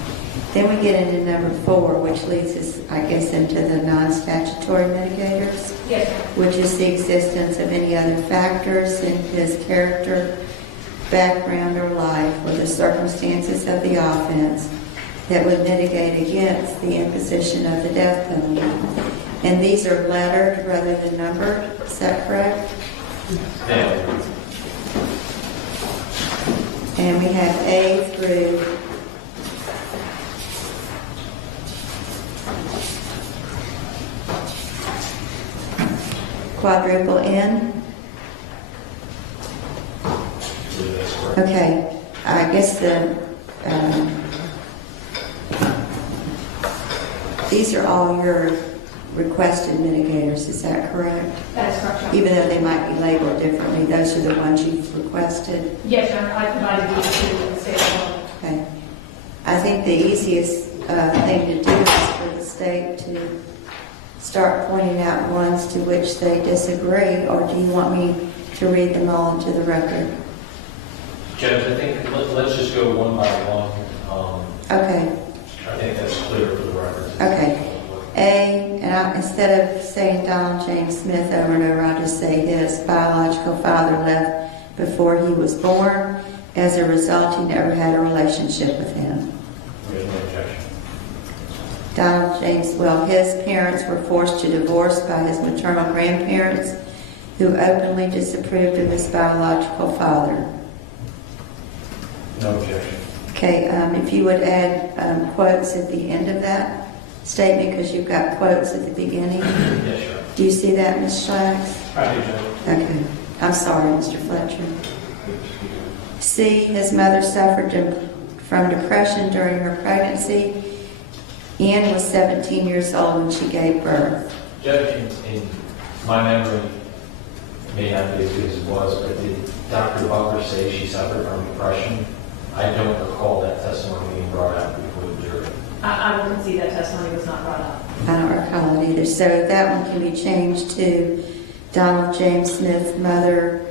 Then we get into number 4, which leads us, I guess, into the non-statutory mitigators, Yes, which is the existence of any other factors in his character, background, or life, or the circumstances of the offense that would mitigate against the imposition of the death penalty. And these are lettered rather than numbered. Is that correct? Yeah. And we have A through quadruple N. Okay, I guess these are all your requested mitigators, is that correct? that is correct, Your Honor. Even though they might be labeled differently, those are the ones you've requested? Yes, Your Honor, I provided these to the state of Florida. Okay. I think the easiest thing to do is for the state to start pointing out ones to which they disagree, or do you want me to read them all into the record? Judge, I think let's just go one by one. Okay. I think that's clear for the record. Okay. A, and instead of saying Donald James Smith over and over, I'll just say his biological father left before he was born. As a result, he never had a relationship with him. There's no objection. Donald James, well, his parents were forced to divorce by his maternal grandparents, who openly disapproved of his biological father. No objection. Okay, if you would add quotes at the end of that statement, because you've got quotes at the beginning. Yes, sure. Do you see that, Ms. Schlags? I do, Judge. Okay. I'm sorry, Mr. Fletcher. C, his mother suffered from depression during her pregnancy. Ann was 17 years old when she gave birth. Judge, in my memory, may not be as good as it was, but did Dr. Butler say she suffered from depression? I don't recall that testimony being brought out before the jury. I will concede that testimony was not brought up. I don't recall it either. So that one can be changed to Donald James Smith's mother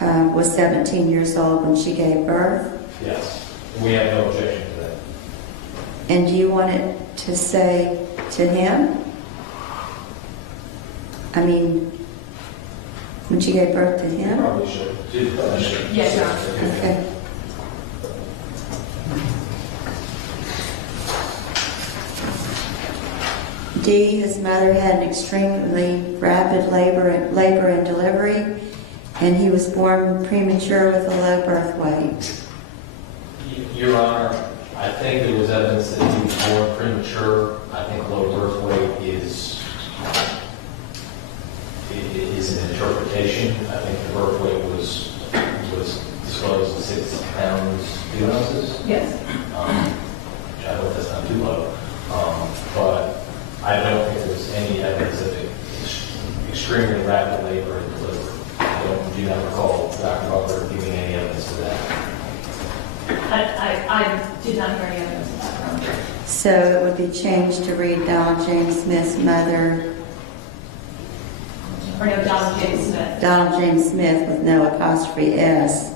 was 17 years old when she gave birth. Yes, we have no objection to that. And do you want it to say to him? I mean, when she gave birth to him? Probably should. Yes, Your Honor. Okay. D, his mother had an extremely rapid labor and delivery, and he was born premature with a low birth weight. Your Honor, I think there was evidence that he was born premature. I think low birth weight is an interpretation. I think the birth weight was disclosed as 6 pounds 2 ounces. Yes. Which I hope that's not too low. But I don't think there's any evidence of extremely rapid labor and delivery. I do not recall Dr. Butler giving any evidence to that. I did not hear any evidence of that, Your Honor. So it would be changed to read Donald James Smith's mother, Or no, Donald James Smith. Donald James Smith with no apostrophe S,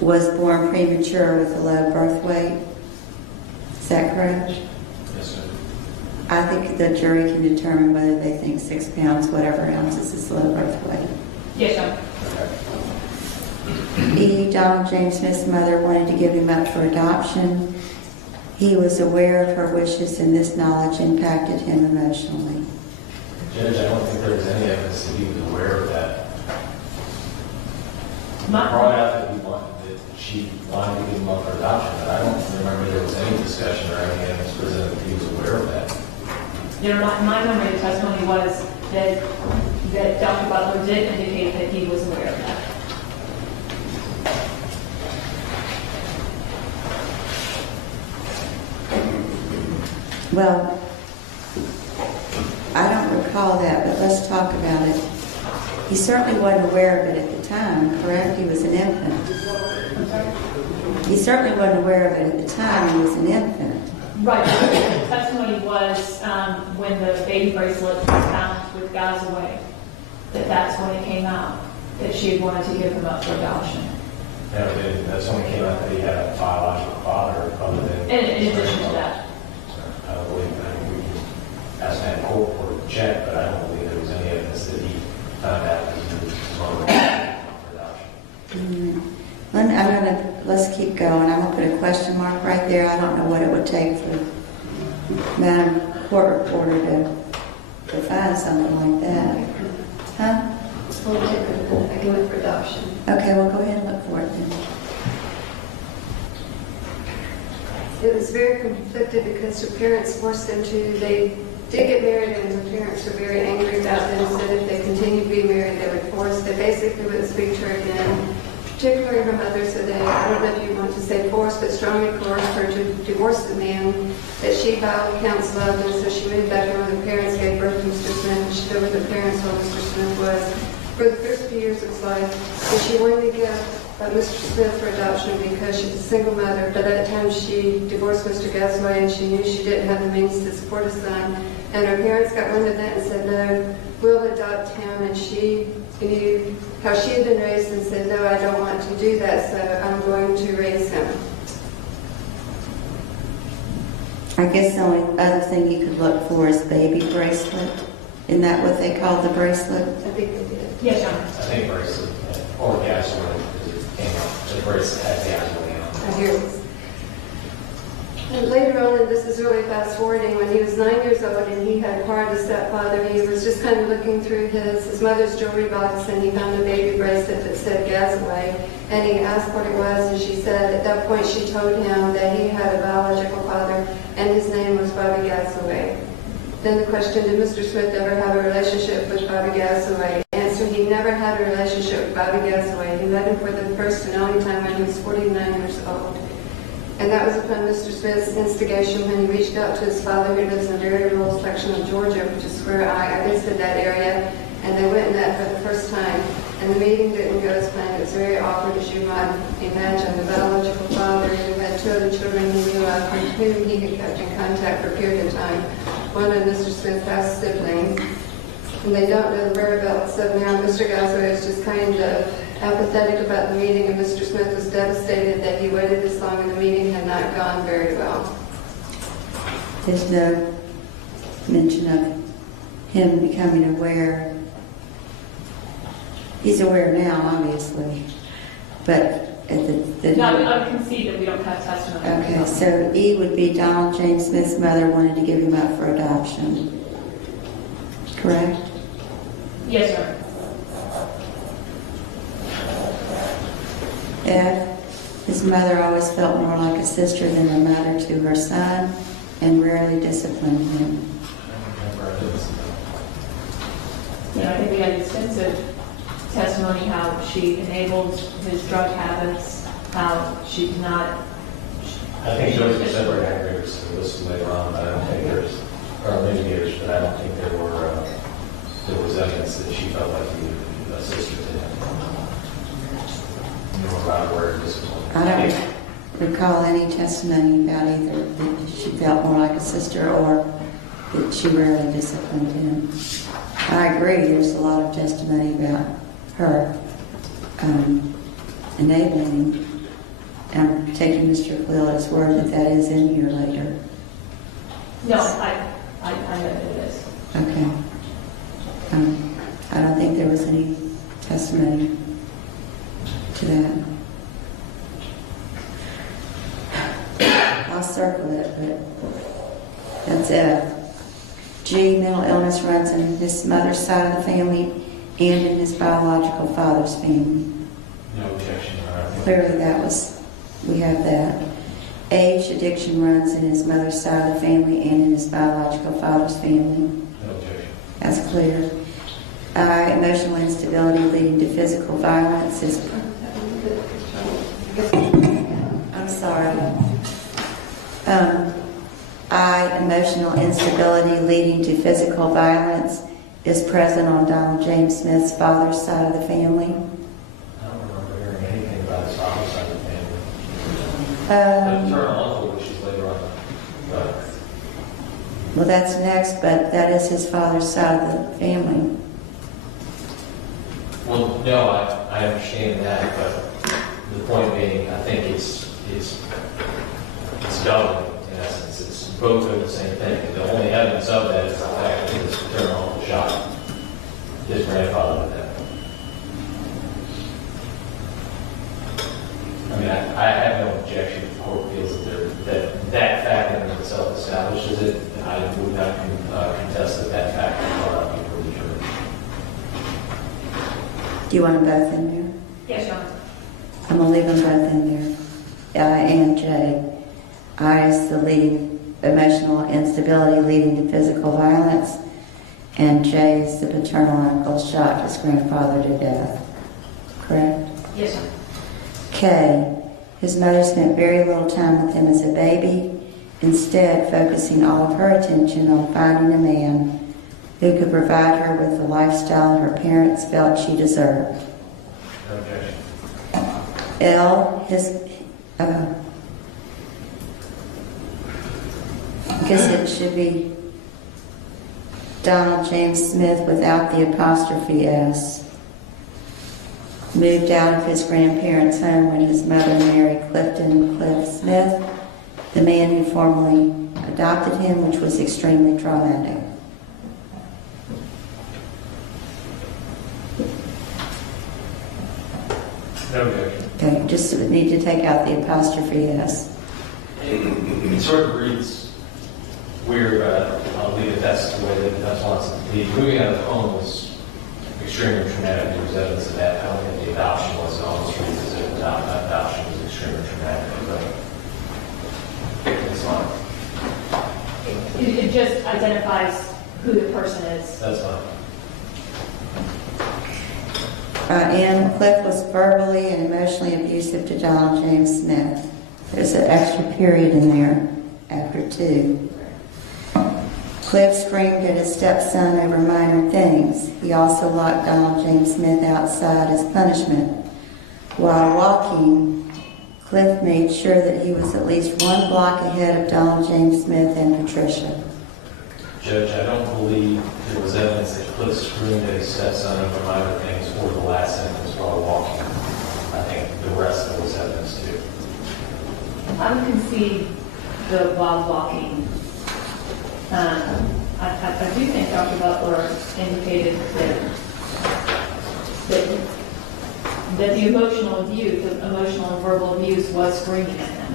was born premature with a low birth weight. Is that correct? Yes, sir. I think the jury can determine whether they think 6 pounds, whatever ounces, is low birth weight. Yes, Your Honor. E, Donald James Smith's mother wanted to give him up for adoption. He was aware of her wishes, and this knowledge impacted him emotionally. Judge, I don't think there was any evidence that he was aware of that. My- Brought out that she wanted to give him up for adoption, but I don't remember there was any discussion or any evidence presented that he was aware of that. You know, my memory of the testimony was that Dr. Butler did indicate that he was aware of that. Well, I don't recall that, but let's talk about it. He certainly wasn't aware of it at the time, correct? He was an infant. He certainly wasn't aware of it at the time. He was an infant. Right. The testimony was when the baby bracelet was found with God's away, that's when it came out, that she had wanted to give him up for adoption. No, that's when it came out that he had a biological father other than... In addition to that. I don't believe that. We can ask that court for a check, but I don't believe there was any evidence that he found out that he was born for adoption. Let's keep going. I'm going to put a question mark right there. I don't know what it would take for Madam Court Reporter to find something like that. Huh? It's a little different than a given for adoption. Okay, well, go ahead and look for it then. It was very conflicted because her parents forced them to. They did get married, and her parents were very angry about them. Said if they continued to be married, they would force. They basically wouldn't speak to her again. Particularly her mother, so they, I don't know if you want to say forced, but strongly coerced her to divorce the man that she filed counsel of, and so she moved back in with her parents, gave birth to Mr. Smith, and she lived with her parents while Mr. Smith was for the first few years of his life. And she wanted to give Mr. Smith for adoption because she's a single mother, but at that time she divorced Mr. Gasway, and she knew she didn't have the means to support a son. And her parents got wind of that and said, no, we'll adopt him, and she knew how she had been raised and said, no, I don't want to do that, so I'm going to raise him. I guess the only other thing you could look for is baby bracelet. Isn't that what they call the bracelet? I think they did. Yes, Your Honor. I think bracelet or gas oil, because it came out, the bracelet had gas oil on it. I hear this. And later on, and this is really fast forwarding, when he was 9 years old and he had acquired a stepfather, he was just kind of looking through his mother's jewelry box and he found a baby bracelet that said Gasaway. And he asked what it was, and she said at that point she told him that he had a biological father and his name was Bobby Gasaway. Then the question, did Mr. Smith ever have a relationship with Bobby Gasaway? Answer, he never had a relationship with Bobby Gasaway. He met him for the first and only time when he was 49 years old. And that was upon Mr. Smith's instigation when he reached out to his father, who lives in a very rural section of Georgia, which is where I visited that area, and they went and met for the first time. And the meeting didn't go as planned. It was very awkward, as you might imagine. The biological father, who had 2 other children he knew of, and whom he had kept in contact for a period of time, one of Mr. Smith's half siblings, and they don't know the whereabouts of now. Mr. Gasaway was just kind of apathetic about the meeting, and Mr. Smith was devastated that he waited this long and the meeting had not gone very well. There's no mention of him becoming aware. He's aware now, obviously, but at the No, I would concede that we don't have testimony. okay, so E would be Donald James Smith's mother wanted to give him up for adoption, correct? Yes, Your Honor. F, his mother always felt more like a sister than a mother to her son and rarely disciplined him. I think we had extensive testimony how she enabled his drug habits, how she did not. I think those are separate aggravators that are listed later on, but I don't think there's, or mitigators, but I don't think there was evidence that she felt like he was a sister to him. You know, about where discipline. I don't recall any testimony about either that she felt more like a sister or that she rarely disciplined him. I agree, there's a lot of testimony about her enabling him. I'm taking Mr. Quill at his word that that is in here later. No, I know that it is. Okay. I don't think there was any testimony to that. I'll circle it, but that's F. G, mental illness runs in his mother's side of the family and in his biological father's family. No objection. Clearly we have that. H, addiction runs in his mother's side of the family and in his biological father's family. No objection. That's clear. I, emotional instability leading to physical violence is... I'm sorry. I, emotional instability leading to physical violence is present on Donald James Smith's father's side of the family. I don't remember hearing anything about his father's side of the family. Um, Maternal uncle, which is later on. But Well, that's next, but that is his father's side of the family. well, no, I understand that, but the point being, I think it's doubling in essence. It's both are the same thing. The only evidence of that is the fact that his maternal uncle shot his grandfather to death. I mean, I have no objection if the court feels that fact in and of itself establishes it. I would not contest that fact is brought up before the jury. Do you want them both in there? Yes, Your Honor. I'm going to leave them both in there. I and J. I is the leading emotional instability leading to physical violence, and J is the paternal uncle shot his grandfather to death. Correct? Yes, sir. K. His mother spent very little time with him as a baby, instead focusing all of her attention on finding a man who could provide her with the lifestyle her parents felt she deserved. No objection. L. I guess it should be Donald James Smith without the apostrophe S. Moved out of his grandparents' home when his mother married Clifton Cliff Smith, the man who formerly adopted him, which was extremely traumatic. No objection. Okay, just need to take out the apostrophe S. It sort of reads weird, I'll leave it, that's the way that that's wants it. The moving out of the home was extremely traumatic. There was evidence of that. I don't think the adoption was. It almost reads as if adoption was extremely traumatic. But it's fine. It just identifies who the person is. That's fine. And Cliff was verbally and emotionally abusive to Donald James Smith. There's an extra period in there after 2. Cliff screamed at his stepson over minor things. He also locked Donald James Smith outside as punishment. While walking, Cliff made sure that he was at least 1 block ahead of Donald James Smith and Patricia. Judge, I don't believe there was evidence that Cliff screamed at his stepson over minor things or the last sentence while walking. I think the rest of it was evidence too. I would concede the while walking. I do think Dr. Butler indicated that the emotional abuse, the emotional and verbal abuse was screaming at him.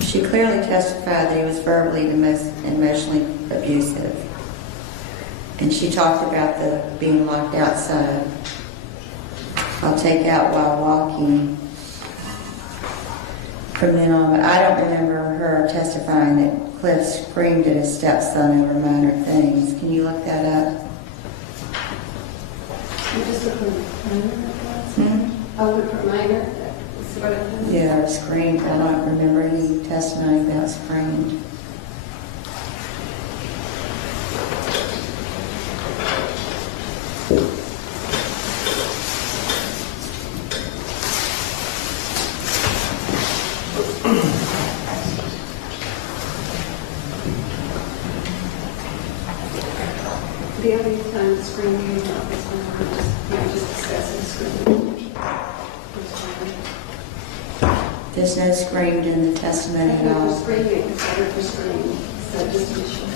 She clearly testified that he was verbally and emotionally abusive. And she talked about the being locked outside. I'll take out while walking from then on, but I don't remember her testifying that Cliff screamed at his stepson over minor things. Can you look that up? You just look for minor? I'll look for minor. That's what it is. Yeah, or screamed. I don't remember any testimony about screamed. The only time the screen came up is when we were just discussing screen. There's no screamed in the testimony I at looked all. for screaming, I looked for screaming, so just to be sure.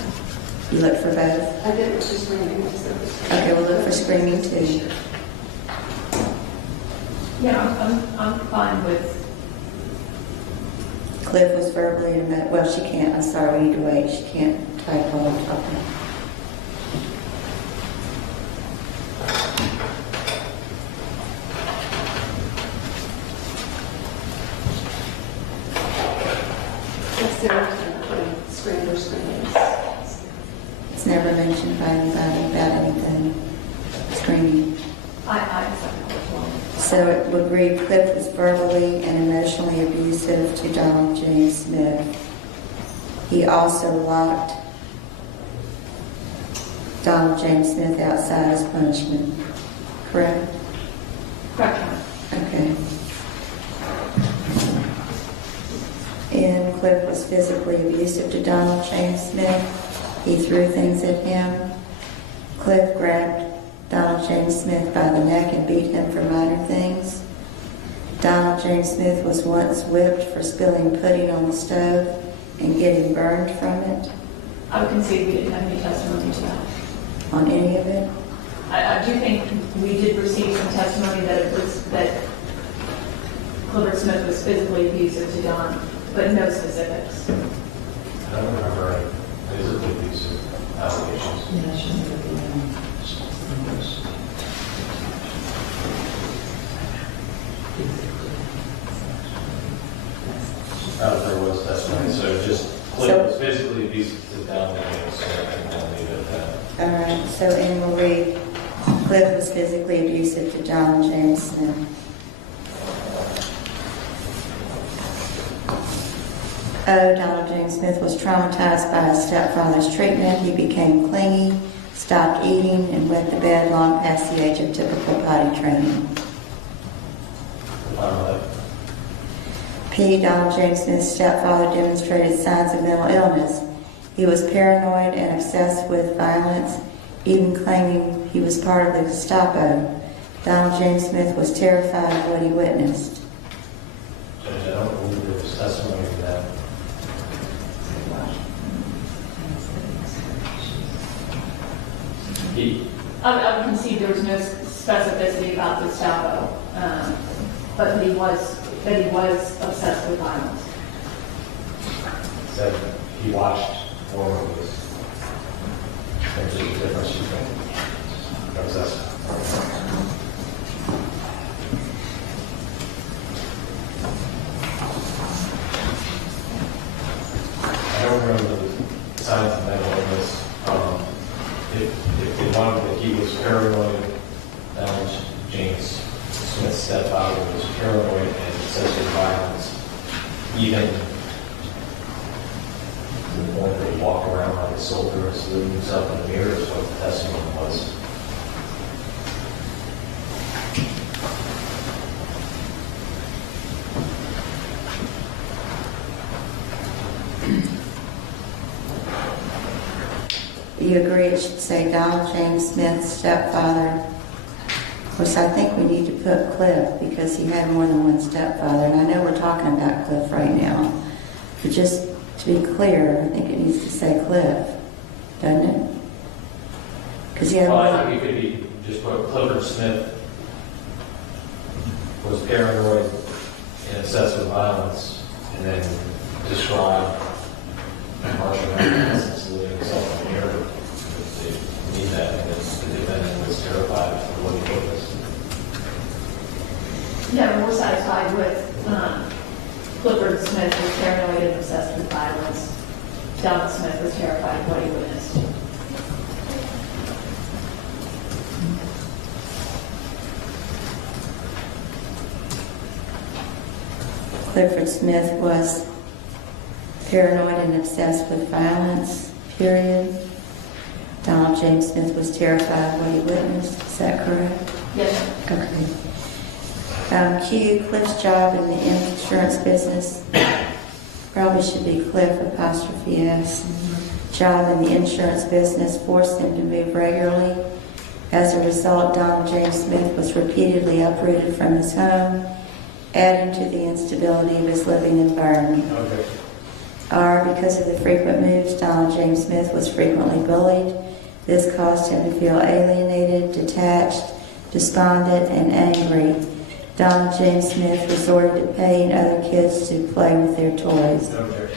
You look for both? I did look for screaming, so. Okay, we'll look for screaming too. Yeah, I'm fine with. Cliff was verbally and well, she can't. I'm sorry, we need to wait. She can't type while I'm talking. That's the only time when scream or screaming. It's never mentioned by anybody about anything screaming. I accept that as well. So it would read, Cliff was verbally and emotionally abusive to Donald James Smith. He also locked Donald James Smith outside as punishment. Correct? Correct. Okay. And Cliff was physically abusive to Donald James Smith. He threw things at him. Cliff grabbed Donald James Smith by the neck and beat him for minor things. Donald James Smith was once whipped for spilling pudding on the stove and getting burned from it. I would concede we didn't have any testimony to that. On any of it? I do think we did receive some testimony that Clifford Smith was physically abusive to Don, but no specifics. I don't remember any physically abusive allegations. There was testimony, so just Cliff was physically abusive to Donald James, so I think I'll leave it at that. All right, so Anne will read, Cliff was physically abusive to Donald James Smith. Donald James Smith was traumatized by his stepfather's treatment. He became clingy, stopped eating, and went to bed long past the age of typical potty training. P. Donald James Smith's stepfather demonstrated signs of mental illness. He was paranoid and obsessed with violence, even claiming he was part of the Gestapo. Donald James Smith was terrified of what he witnessed. Judge, I don't believe there was testimony I would concede there was no specificity about the Gestapo, but that he was obsessed with violence. Said he watched war movies. There's a difference between obsessed. I don't remember the science of mental illness. If they wanted that he was paranoid, James Smith's stepfather was paranoid and obsessed with violence, even to the point that he walked around like a soldier and saluted himself in the mirror, is what the testimony was. You agree it should say Donald James Smith's stepfather? Of course, I think we need to put Cliff because he had more than one stepfather, and I know we're talking about Cliff right now. But just to be clear, I think it needs to say Cliff, doesn't it? Because he had Well, more I than... think it could be just put Clifford Smith was paranoid and obsessed with violence, and then describe Marshall Mathis and saluting himself in the mirror. They need that, and the defendant was terrified of what he witnessed. Yeah, we're satisfied with Clifford Smith was paranoid and obsessed with violence. Donald Smith was terrified of what he witnessed. Clifford Smith was paranoid and obsessed with violence, period. Donald James Smith was terrified of what he witnessed. Is that correct? Yes, Okay. Q, Cliff's job in the insurance business. Probably should be Cliff apostrophe S. Job in the insurance business forced him to move regularly. As a result, Donald James Smith was repeatedly uprooted from his home, adding to the instability of his living environment. Okay. R, because of the frequent moves, Donald James Smith was frequently bullied. This caused him to feel alienated, detached, despondent, and angry. Donald James Smith resorted to paying other kids to play with their toys. Okay.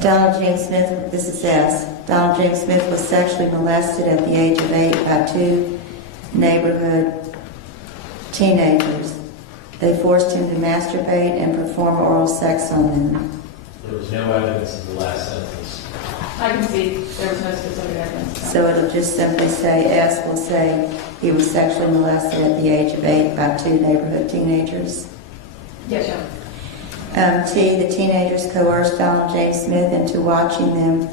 Donald James Smith, this is S. Donald James Smith was sexually molested at the age of 8 by 2 neighborhood teenagers. They forced him to masturbate and perform oral sex on them. There was no evidence of the last sentence. I can see there was no specific evidence. So it'll just simply say, S will say he was sexually molested at the age of 8 by 2 neighborhood teenagers. Yes, John. T, the teenagers coerced Donald James Smith into watching them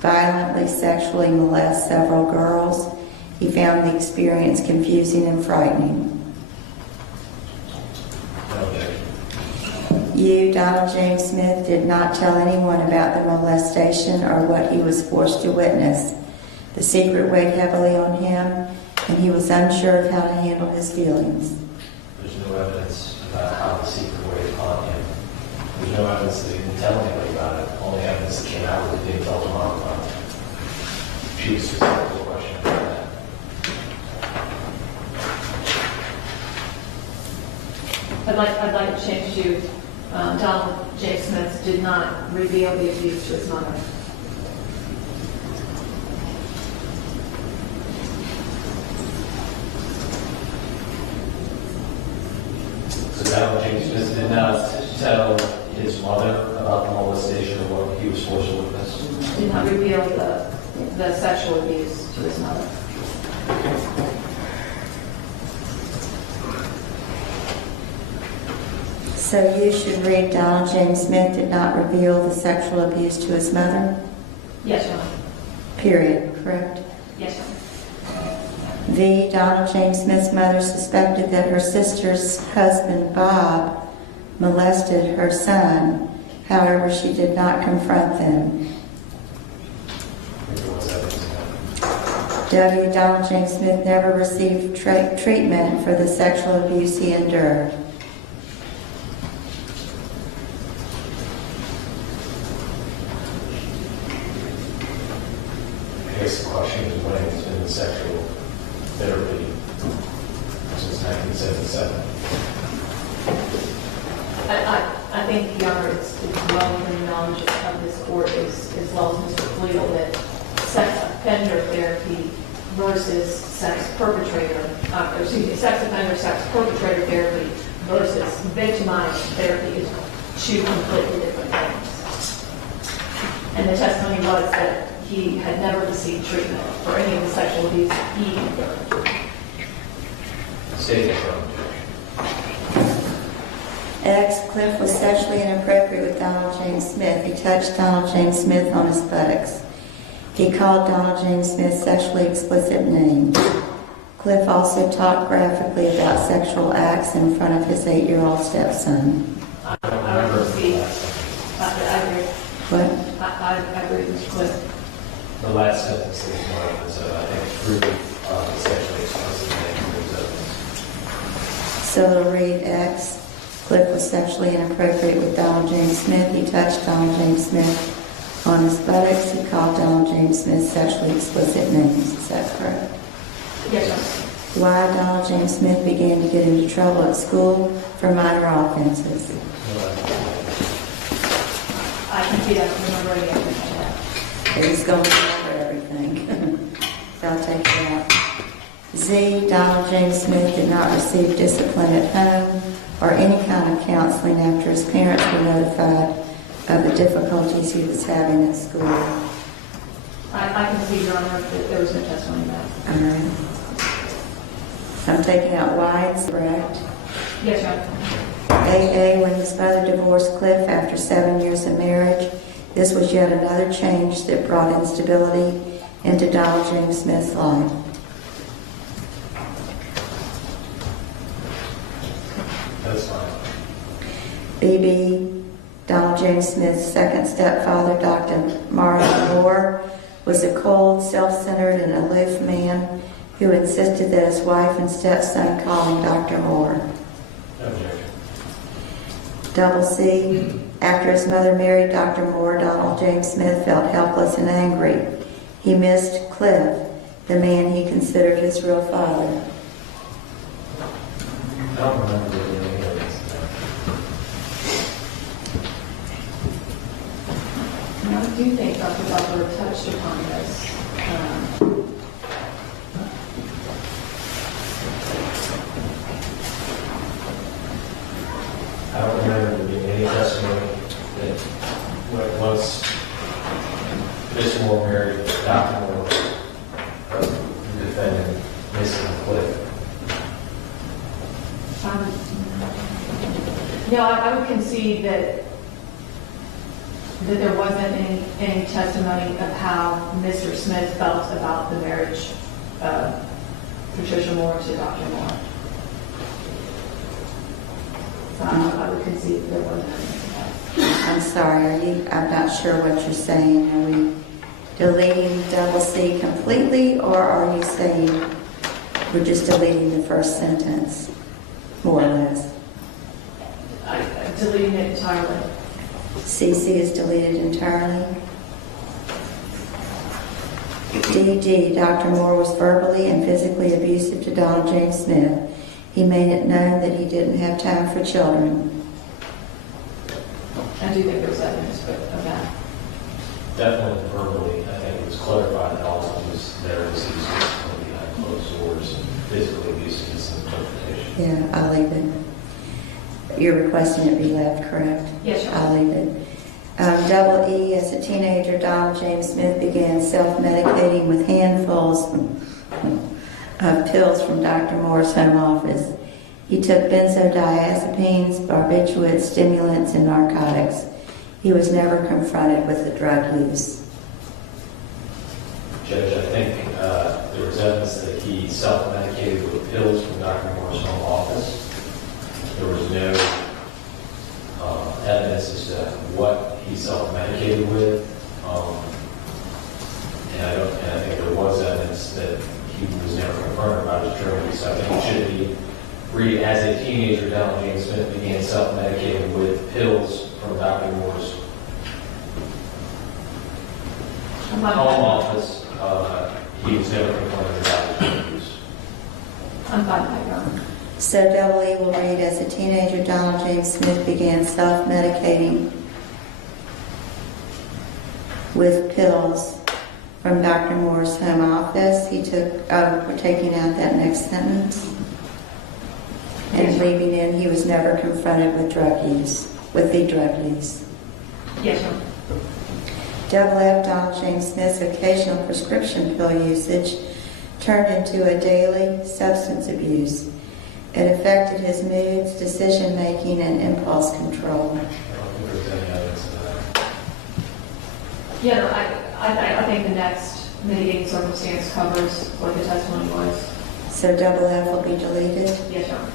violently sexually molest several girls. He found the experience confusing and frightening. Okay. U, Donald James Smith did not tell anyone about the molestation or what he was forced to witness. The secret weighed heavily on him, and he was unsure of how to handle his feelings. There's no evidence about how the secret weighed upon him. There's no evidence that he didn't tell anybody about it. Only evidence that came out was he didn't tell his mom about it. She was specifically questioned about that. I'd like to change to Donald J. Smith did not reveal the abuse to his mother. So Donald James Smith did not tell his mother about the molestation or what he was forced to witness. Did not reveal the sexual abuse to his mother. So you should read Donald James Smith did not reveal the sexual abuse to his mother, Yes, John. period, correct? Yes, John. V, Donald James Smith's mother suspected that her sister's husband, Bob, molested her son. However, she did not confront them. There was evidence of that. W, Donald James Smith never received treatment for the sexual abuse he endured. 1977. I think, Your Honor, it's well within the knowledge of this court, as well as Mr. Fleal, that sex offender therapy versus sex perpetrator, sex offender, sex perpetrator therapy versus victimized therapy is two completely different things. And the testimony was that he had never received treatment for any of the sexual abuse he endured. State your term. X, Cliff was sexually inappropriate with Donald James Smith. He touched Donald James Smith on his buttocks. He called Donald James Smith sexually explicit names. Cliff also talked graphically about sexual acts in front of his 8-year-old stepson. I don't receive. I agree. What? I agree with Cliff. The last sentence is more of this, I think, through the sexually explicit name. So to read X, Cliff was sexually inappropriate with Donald James Smith. He touched Donald James Smith on his buttocks. He called Donald James Smith sexually explicit names. Is that correct? Yes, sir. Why Donald James Smith began to get into trouble at school for minor offenses. I can see that from remembering everything. He's going to remember everything. So I'll take it out. Z, Donald James Smith did not receive discipline at home or any kind of counseling after his parents were notified of the difficulties he was having at school. I can see, Your Honor, that there was no testimony about it. All right. I'm taking out Y, it's correct. Yes, Your Honor. AA, when his mother divorced Cliff after 7 years of marriage, this was yet another change that brought instability into Donald James Smith's life. That's fine. BB, Donald James Smith's second stepfather, Dr. Marlon Moore, was a cold, self-centered, and aloof man who insisted that his wife and stepson call him Dr. Moore. No objection. Double C, after his mother married Dr. Moore, Donald James Smith felt helpless and angry. He missed Cliff, the man he considered his real father. I don't remember doing any of this. And I do think Dr. Butler touched upon this. I don't remember there being any testimony that once Mr. Moore married Dr. Moore, the defendant missing Cliff. No, I would concede that there wasn't any testimony of how Mr. Smith felt about the marriage of Patricia Moore to Dr. Moore. So I would concede that there wasn't anything. I'm sorry, I'm not sure what you're saying. Are we deleting double C completely, or are you saying we're just deleting the first sentence, more or less? I'm deleting it entirely. CC is deleted entirely. DD, Dr. Moore was verbally and physically abusive to Donald James Smith. He made it known that he didn't have time for children. I do think there's evidence of that. Definitely verbally, I think it was clarified that also there was these behind closed doors and physically abusing his interpretation. Yeah, I'll leave it. You're requesting it be left, correct? Yes, Your I'll leave it. Double E, as a teenager, Donald James Smith began self-medicating with handfuls of pills from Dr. Moore's home office. He took benzodiazepines, barbiturates, stimulants, and narcotics. He was never confronted with the drug use. Judge, I think there was evidence that he self-medicated with pills from Dr. Moore's home office. There was no evidence as to what he self-medicated with. And I think there was evidence that he was never confronted about his drug use. So I think it should be read as a teenager, Donald James Smith began self-medicating with pills from Dr. Moore's home office. He was never confronted about his drug use. I'm fine with that, Your Honor. So double E will read, as a teenager, Donald James Smith began self-medicating with pills from Dr. Moore's home office. We're taking out that next sentence. And leaving in, he was never confronted with the drug use. Yes, ma'am. Double F, Donald James Smith's occasional prescription pill usage turned into a daily substance abuse. It affected his moods, decision-making, and impulse control. I don't think there's any evidence of that. Yeah, no, I think the next mitigating circumstance covers what the testimony was. So double F will be deleted. Yes, ma'am.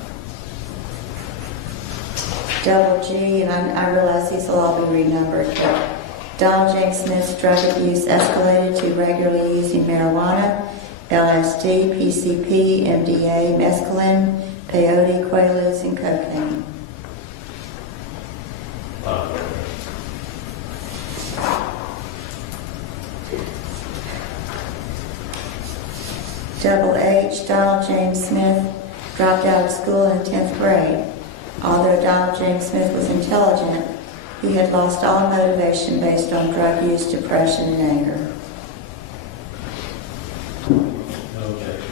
Double G, and I realize these will all be renumbered, but Donald James Smith's drug abuse escalated to regularly using marijuana, LSD, PCP, MDA, mescaline, peyote, quaaludes, and cocaine. Double H, Donald James Smith dropped out of school in 10th grade. Although Donald James Smith was intelligent, he had lost all motivation based on drug use, depression, and anger. No objection.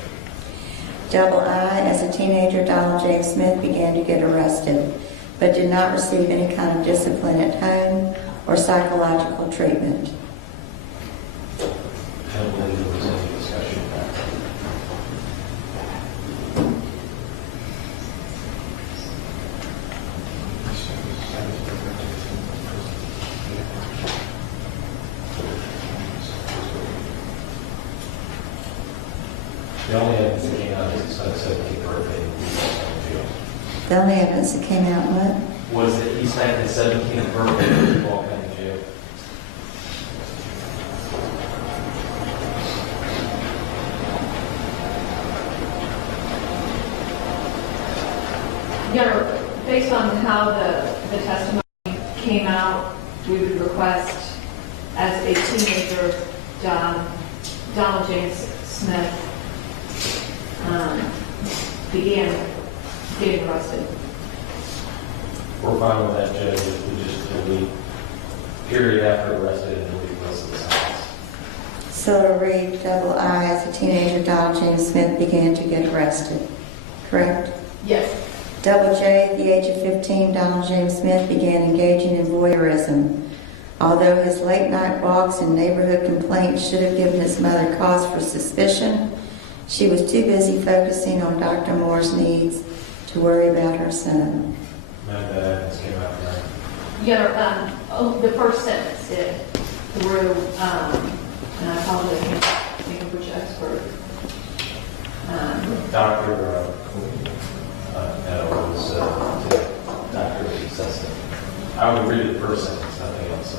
Double I, as a teenager, Donald James Smith began to get arrested, but did not receive any kind of discipline at home or psychological treatment. I don't believe there was any discussion of that. The only evidence that came out is his son's 17th birthday and he was in jail. The only evidence that came out, what? Was that he spent his 17th birthday when he walked into jail. Yeah, based on how the testimony came out, we would request, as a teenager, Donald James Smith began getting arrested. We're fine with that, Judge, if we just delete period after arrested and delete the rest of the sentence. So to read double I, as a teenager, Donald James Smith began to get arrested. Correct? Yes. Double J, at the age of 15, Donald James Smith began engaging in voyeurism. Although his late-night walks and neighborhood complaints should have given his mother cause for suspicion, she was too busy focusing on Dr. Moore's needs to worry about her son. None of that evidence came out tonight. Yeah, the first sentence did through, and I apologize, I can't think of which expert. Dr. No, it was Dr. Sesson. I would read the first sentence, nothing else.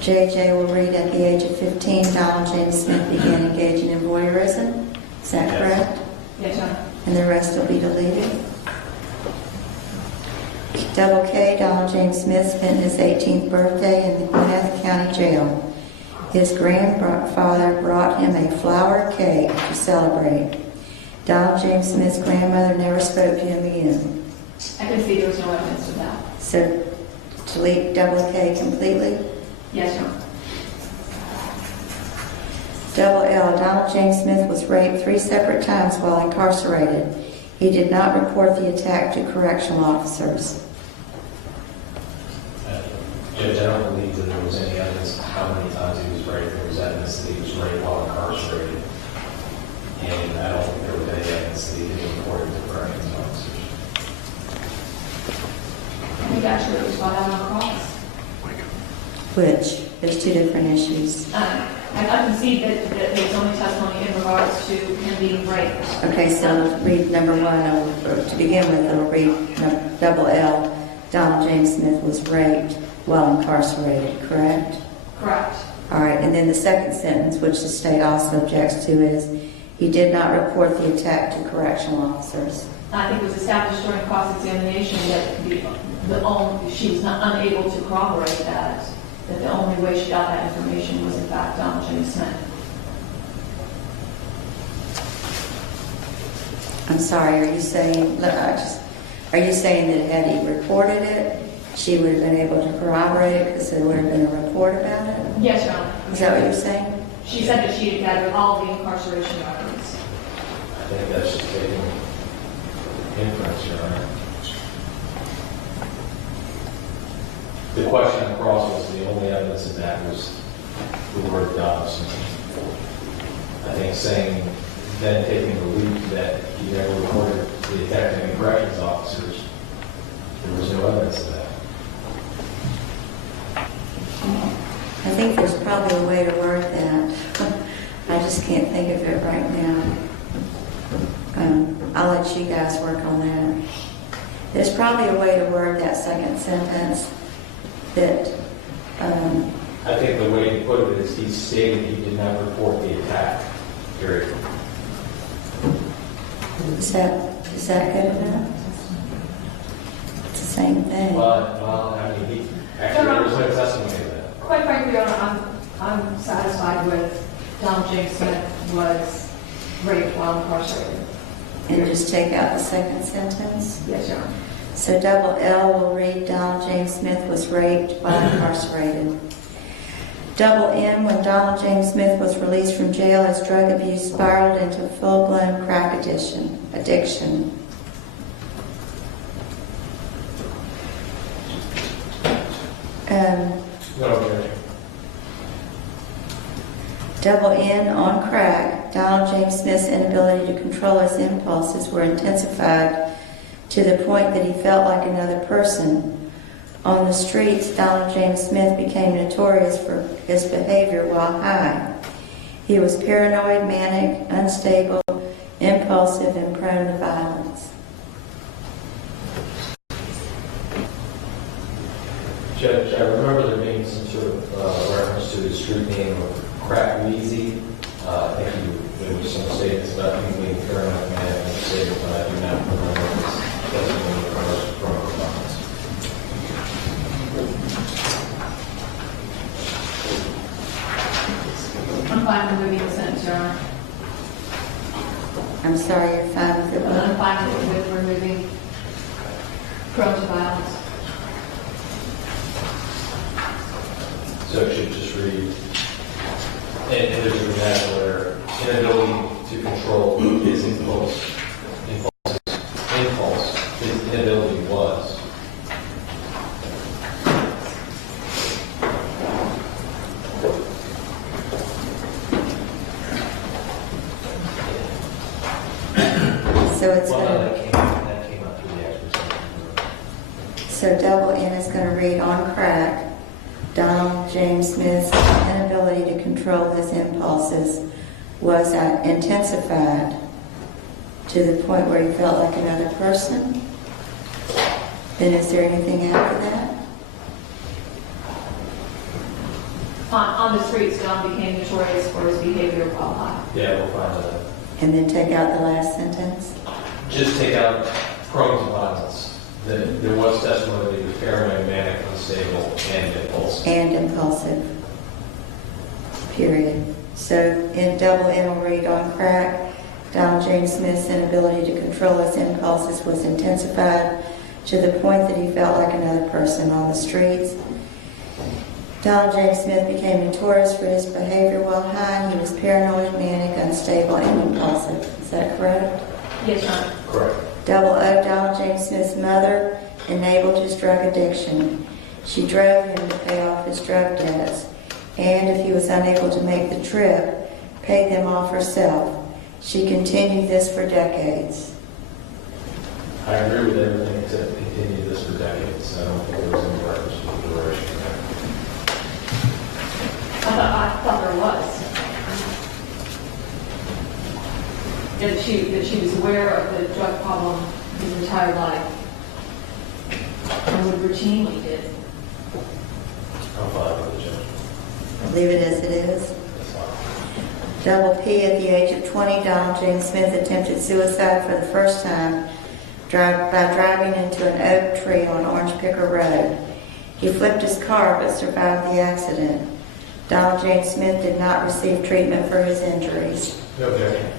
JJ will read, at the age of 15, Donald James Smith began engaging in voyeurism. Is that Yes. correct? Yes, ma'am. And the rest will be deleted. Double K, Donald James Smith spent his 18th birthday in the Gwinnett County Jail. His grandfather brought him a flour cake to celebrate. Donald James Smith's grandmother never spoke to him again. I can see there was no evidence of that. So delete double K completely. Yes, ma'am. Double L, Donald James Smith was raped 3 separate times while incarcerated. He did not report the attack to correctional officers. Judge, I don't believe that there was any evidence of how many times he was raped. There was evidence that he was raped while incarcerated. And I don't think there was any evidence that he didn't report it to corrections officers. I think actually it was brought out on cross. Which, there's 2 different issues. I can see that there's only testimony in regards to him being raped. Okay, so read number 1, or to begin with, it'll read double L, Donald James Smith was raped while incarcerated, correct? Correct. All right, and then the second sentence, which the state also objects to, is he did not report the attack to correctional officers. I think it was established during cross-examination that she was not unable to corroborate that the only way she got that information was in fact Donald James Smith. I'm sorry, are you saying, are you saying that had he reported it, she would have been able to corroborate it because there would have been a report about it? Yes, Your Honor. Is that what you're saying? She said that she had gathered all the incarceration records. I think that's just taking inference, Your Honor. The question across was the only evidence of that was the word Dobson. I think saying, then taking the leap that he never reported the attack to any corrections officers, there was no evidence of that. I think there's probably a way to word that. I just can't think of it right now. I'll let you guys work on that. There's probably a way to word that second sentence that, I think the way he put it is he stated he did not report the attack, period. is that good enough? It's the same thing. Well, I mean, actually, there was no testimony of that. Quite frankly, Your Honor, I'm satisfied with Donald James Smith was raped while incarcerated. And just take out the second sentence. Yes, Your Honor. So double L will read Donald James Smith was raped while incarcerated. Double M, when Donald James Smith was released from jail, his drug abuse spiraled into full-blown crack addiction. No objection. Double N, on crack, Donald James Smith's inability to control his impulses were intensified to the point that he felt like another person. On the streets, Donald James Smith became notorious for his behavior while high. He was paranoid, manic, unstable, impulsive, and prone to violence. Judge, I remember there being some sort of reference to his street name of Crack Wheezy. I think there was some statements about him being paranoid, manic, and unstable, but I do not remember his testimony from violence. I'm fine with moving the sentence, Your Honor. I'm sorry, you're fine with it? I'm fine with removing prone to violence. So it should just read, and there's a remand where inability to control his impulse, his inability was. So it's Well, going that came out through the exercise. So double N is going to read on crack. Donald James Smith's inability to control his impulses was intensified to the point where he felt like another person. Then is there anything after that? On the streets, Don became notorious for his behavior while high. Yeah, we'll find that. And then take out the last sentence? Just take out prone to violence. There was testimony that he was paranoid, manic, unstable, and impulsive. And impulsive. Period. So in double N will read on crack. Donald James Smith's inability to control his impulses was intensified to the point that he felt like another person on the streets. Donald James Smith became notorious for his behavior while high. He was paranoid, manic, unstable, and impulsive. Is that correct? Yes, Your Honor. Correct. Double O, Donald James Smith's mother enabled his drug addiction. She drove him to pay off his drug debts, and if he was unable to make the trip, paid them off herself. She continued this for decades. I agree with everything except continue this for decades. I don't think there was any reference to the duration there. I thought there was. That she was aware of the drug problem his entire life and would routinely did. I'm fine with the judge. Leave it as it is. That's fine. Double P, at the age of 20, Donald James Smith attempted suicide for the first time by driving into an oak tree on Orange Picker Road. He flipped his car but survived the accident. Donald James Smith did not receive treatment for his injuries. No objection.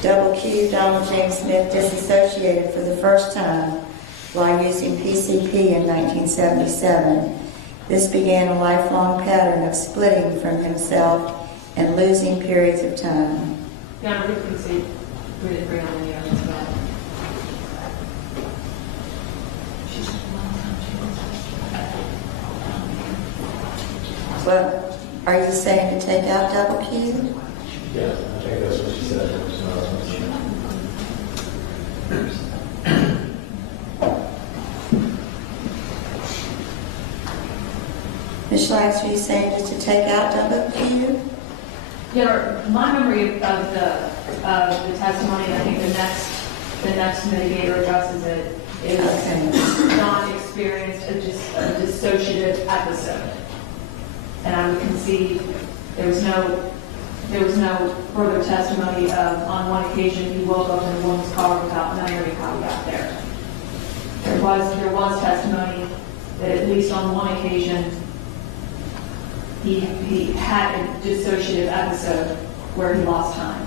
Double Q, Donald James Smith disassociated for the first time while using PCP in 1977. This began a lifelong pattern of splitting from himself and losing periods of time. Your Honor, we can see, we didn't bring on any evidence of that. Well, are you saying to take out double Q? Yeah, I think that's what she said. Ms. Schleifer, are you saying just to take out double Q? Your Honor, my memory of the testimony, I think the next mitigator addresses it, is Don experienced a dissociative episode. And I would concede there was no further testimony of, on one occasion, he woke up in a woman's car without knowing how he got there. There was testimony that at least on one occasion, he had a dissociative episode where he lost time.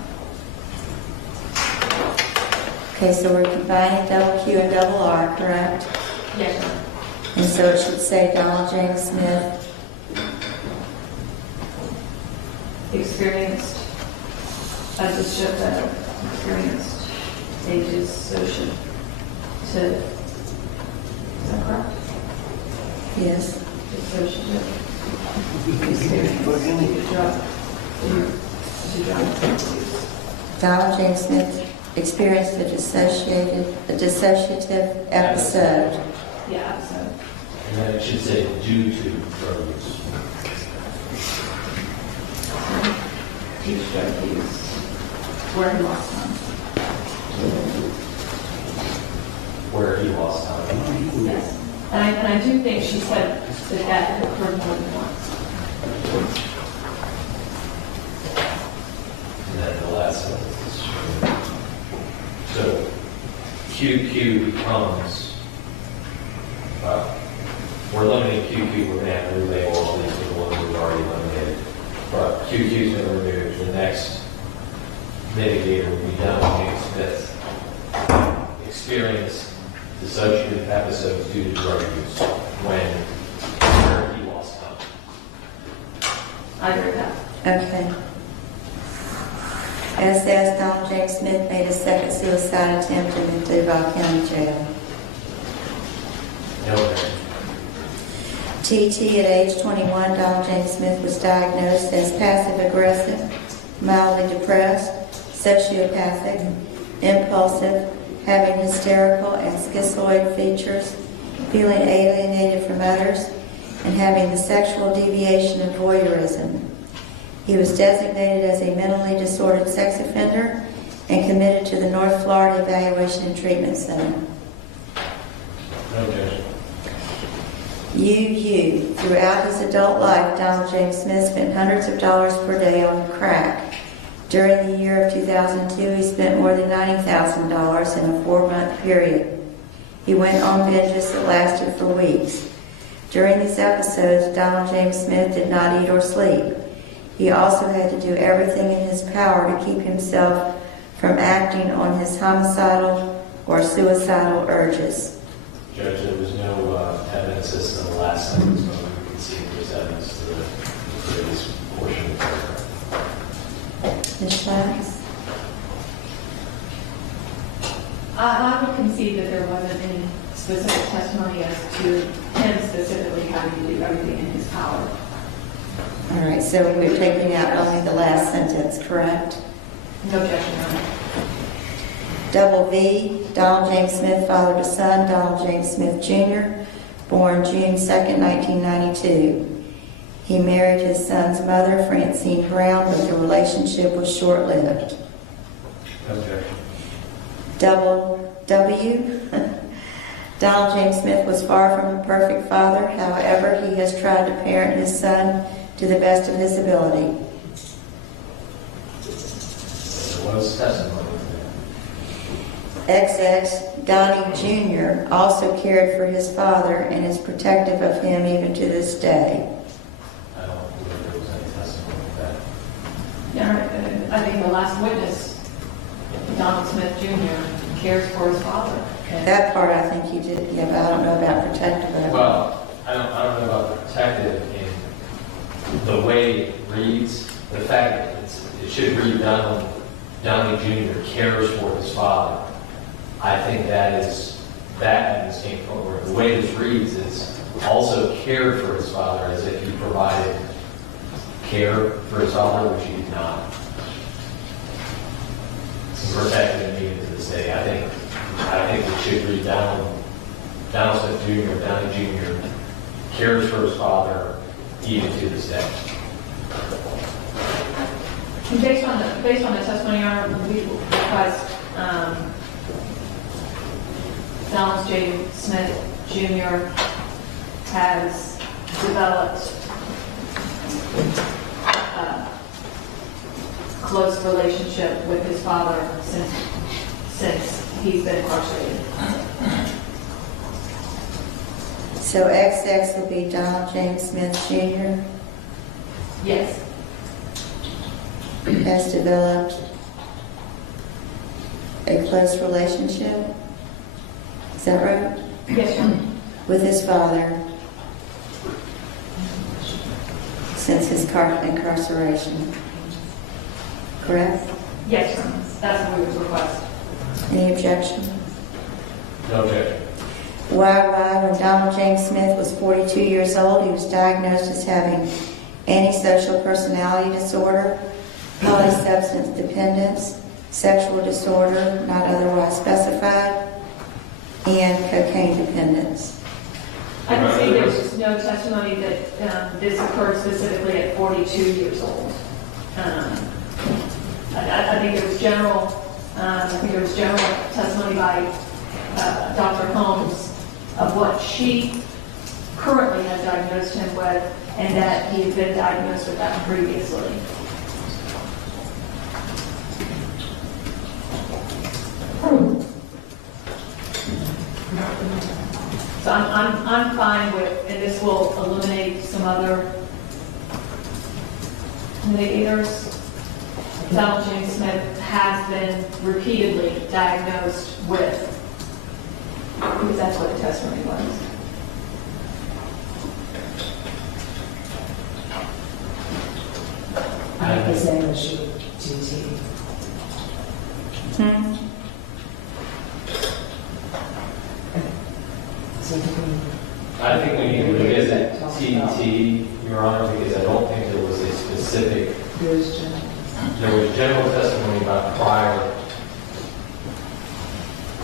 Okay, so we're combining double Q and double R, correct? Yes, Your Honor. And so it should say Donald James Smith Experienced a dissociative, is that correct? Yes. Dissociative experience to drug use. Donald James Smith experienced a dissociative episode. Yeah, episode. And then it should say due to drug use. Due to drug use, where he lost time. Where he lost time. Yes. And I do think she said that occurred more than once. And then the last sentence. So QQ becomes, we're limiting QQ, we're going to have to relabel all these to the ones we've already eliminated. But QQ's been removed. The next mitigator would be Donald James Smith. Experienced dissociative episodes due to drug use where he lost time. I agree with that. Okay. As says, Donald James Smith made a second suicide attempt in the Duval County Jail. No objection. TT, at age 21, Donald James Smith was diagnosed as passive-aggressive, mildly depressed, sociopathic, impulsive, having hysterical and schizoid features, feeling alienated from others, and having the sexual deviation of voyeurism. He was designated as a mentally disordered sex offender and committed to the North Florida Evaluation and Treatment Center. No objection. UU. Throughout his adult life, Donald James Smith spent hundreds of dollars per day on crack. During the year of 2002, he spent more than $90,000 in a 4-month period. He went on binges that lasted for weeks. During these episodes, Donald James Smith did not eat or sleep. He also had to do everything in his power to keep himself from acting on his homicidal or suicidal urges. Judge, there was no evidence as to the last sentence, but we can see there's evidence to the previous portion of the paragraph. Ms. Schleifer? I would concede that there wasn't any specific testimony as to him specifically having to do everything in his power. All right, so we're taking out only the last sentence, correct? No objection, Your Honor. Double V, Donald James Smith fathered a son, Donald James Smith Jr., born June 2nd, 1992. He married his son's mother, Francine Brown, but the relationship was short-lived. No objection. Double W, Donald James Smith was far from a perfect father. However, he has tried to parent his son to the best of his ability. There was testimony. XX, Donnie Jr., also cared for his father and is protective of him even to this day. I don't believe there was any testimony of that. Your Honor, I think the last witness Donald Smith Jr. cares for his father. And That part I think you did, yeah, but I don't know about protective. Well, I don't know about protective in the way it reads. The fact that it should read Downey Jr. cares for his father. I think that is incorrect. The way this reads is also cared for his father, as if he provided care for his father, which he did not. It's protected and needed to this day. I think it should read Donald Smith Jr. Downey Jr. cares for his father even to this day. And based on the testimony, Your Honor, we request Donald J. Smith Jr. has developed a close relationship with his father since he's been incarcerated. So XX would be Donald James Smith Jr. Yes. has developed a close relationship. Is that right? Yes, Your Honor. With his father since his incarceration. Correct? Yes, Your Honor. That's what we would request. Any objection? No objection. YY, when Donald James Smith was 42 years old, he was diagnosed as having antisocial personality disorder, polysubstance dependence, sexual disorder not otherwise specified, and cocaine dependence. I can see there's just no testimony that this occurred specifically at 42 years old. I think there was general testimony by Dr. Holmes of what she currently has diagnosed him with, and that he had been diagnosed with that previously. So I'm fine with, and this will eliminate some other mitigators. Donald James Smith has been repeatedly diagnosed with, because that's what the testimony was. His name is TT. I think we need to revisit TT, Your Honor, because I don't think there was a specific, there was general testimony about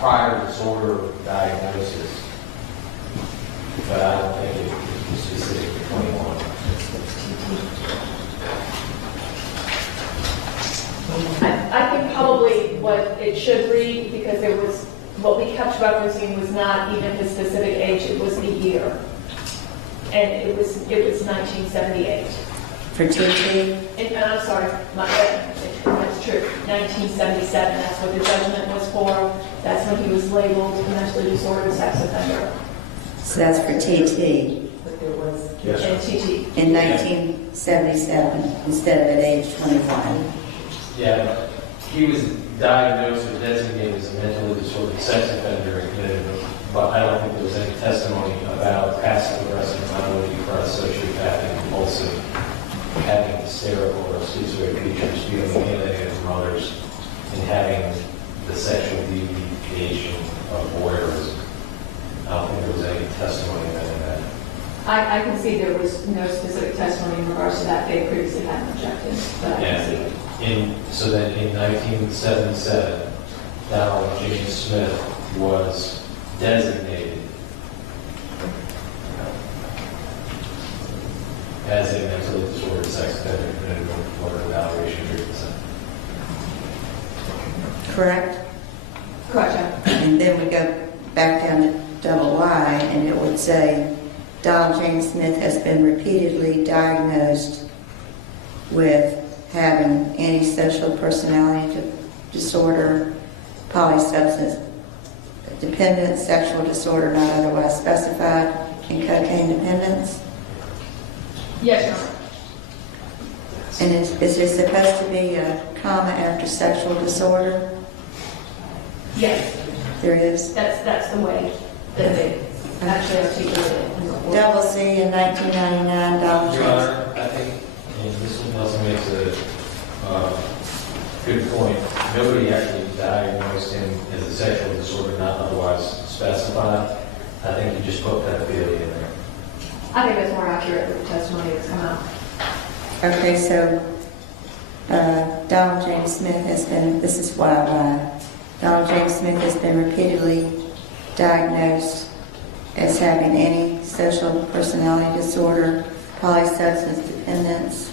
prior disorder diagnosis, but I don't think it was specific to 21. I think probably what it should read, because there was, what we kept referencing was not even his specific age, it was the year. And it was 1978. For TT? And I'm sorry, that's true, 1977, that's what the judgment was for. That's when he was labeled a mentally disordered sex offender. So that's for TT But there was, Yes, And sir. TT. in 1977 instead of at age 21. Yeah, he was diagnosed or designated as a mentally disordered sex offender in Connecticut, but I don't think there was any testimony about passive aggressive, non-motor depressed, sociopathic, compulsive, having hysterical or schizoid features, feeling alienated from others, and having the sexual deviation of voyeurism. I don't think there was any testimony about that. I can see there was no specific testimony in regards to that. They previously hadn't objected, but I can see it. So then in 1977, Donald James Smith was designated as a mentally disordered sex offender committed for evaluation treatment center. Correct? Correct, John. And then we go back down to double Y, and it would say, Donald James Smith has been repeatedly diagnosed with having antisocial personality disorder, polysubstance dependence, sexual disorder not otherwise specified, and cocaine dependence. Yes, Your Honor. And is there supposed to be a comma after sexual disorder? Yes, There is. that's the way that they actually articulated it in the report. Double C in 1999, Donald Your James. Honor, I think, and this one also makes a good point. Nobody actually diagnosed him as a sexual disorder not otherwise specified. I think you just put pedophilia in there. I think that's more accurate with the testimony that's come out. Okay, so Donald James Smith has been, this is why Donald James Smith has been repeatedly diagnosed as having antisocial personality disorder, polysubstance dependence,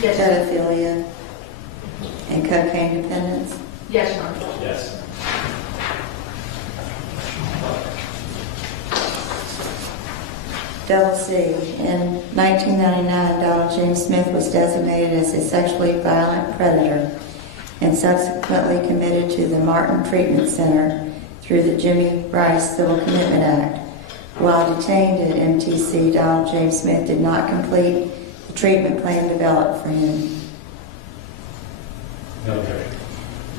Yes, pedophilia, and cocaine dependence. yes, Your Honor. Yes. Double C. In 1999, Donald James Smith was designated as a sexually violent predator and subsequently committed to the Martin Treatment Center through the Jimmy Rice Civil Commitment Act. While detained at MTC, Donald James Smith did not complete the treatment plan developed for him. No objection.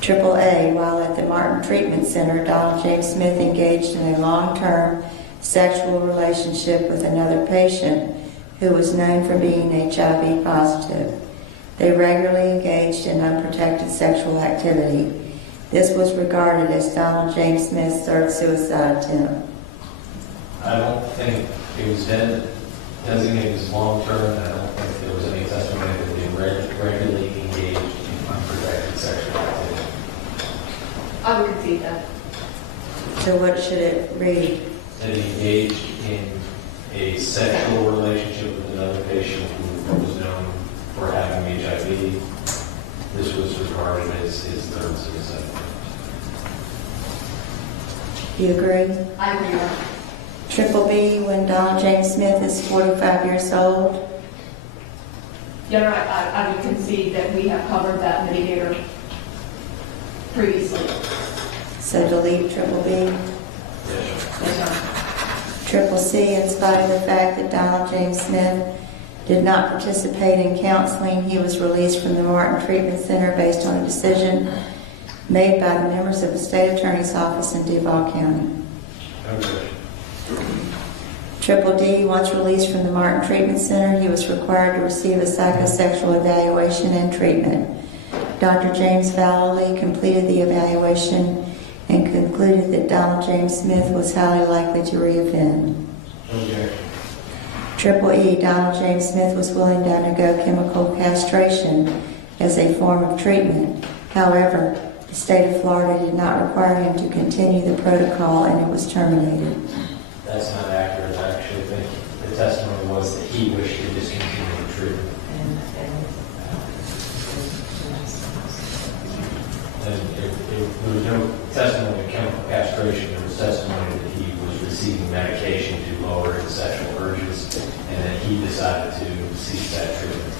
Triple A, while at the Martin Treatment Center, Donald James Smith engaged in a long-term sexual relationship with another patient who was known for being HIV positive. They regularly engaged in unprotected sexual activity. This was regarded as Donald James Smith's third suicide attempt. I don't think it was designated as long-term, and I don't think there was any testimony that they regularly engaged in unprotected sexual activity. I would concede that. So what should it read? That he engaged in a sexual relationship with another patient who was known for having HIV. This was regarded as his third suicide. Do you agree? I agree, Your Honor. Triple B, when Donald James Smith is 45 years old. Your Honor, I would concede that we have covered that mitigator previously. So delete triple B. Yes. Yes, Your Honor. Triple C, in spite of the fact that Donald James Smith did not participate in counseling, he was released from the Martin Treatment Center based on a decision made by the members of the State Attorney's Office in Duval County. No objection. Triple D, once released from the Martin Treatment Center, he was required to receive a psychosexual evaluation and treatment. Dr. James Vallely completed the evaluation and concluded that Donald James Smith was highly likely to reoffend. No objection. Triple E, Donald James Smith was willing to undergo chemical castration as a form of treatment. However, the state of Florida did not require him to continue the protocol and it was terminated. That's not accurate. I actually think the testimony was that he wished to discontinue the treatment. And there was no testimony of chemical castration. There was testimony that he was receiving medication to lower his sexual urges, and that he decided to cease that treatment.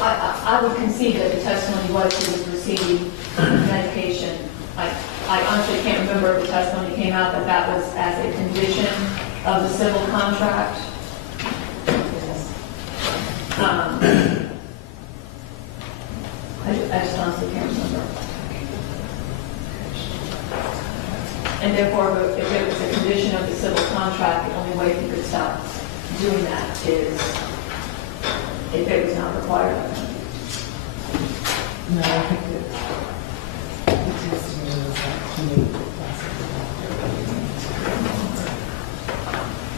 I would concede that the testimony was he was receiving medication. I honestly can't remember if the testimony came out that that was as a condition of the civil contract. I just honestly can't remember. And therefore, if it was a condition of the civil contract, the only way he could stop doing that is if it was not required of him. No, I think that the testimony was that he made the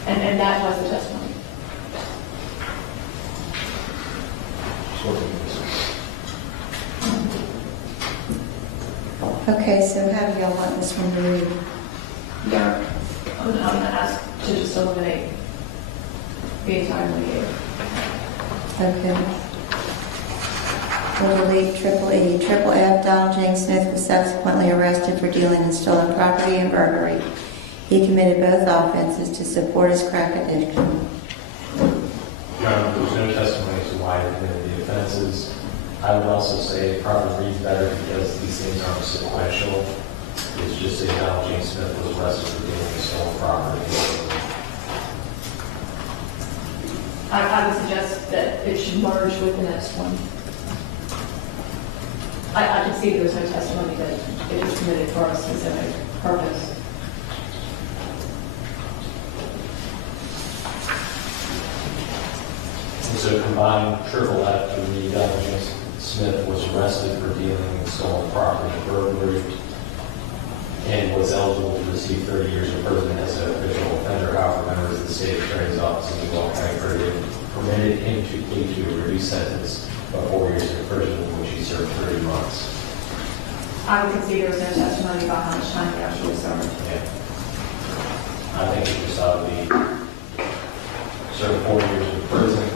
And that was the testimony. Okay, so how do y'all want this one to read? Yeah. I'm going to ask to just eliminate the entire mitigator. Okay. We'll delete triple E. Triple F, Donald James Smith was subsequently arrested for dealing in stolen property and burglary. He committed both offenses to support his crack addiction. Your Honor, there was no testimony as to why he committed the offenses. I would also say it probably reads better because these things aren't sequential. It's just that Donald James Smith was arrested for dealing in stolen property. I would suggest that it should merge with the next one. I can see there's no testimony that it was committed for a specific purpose. And so combined triple F to read James Smith was arrested for dealing with stolen property, burglary, and was eligible to receive 30 years in prison as an official offender. However, members of the state attorney's office in New York County permitted him to plead to a reduced sentence of 4 years in prison, in which he served 30 months. I would concede there was no testimony about how much time he actually served. Yeah. I think it just ought to be served 4 years in prison.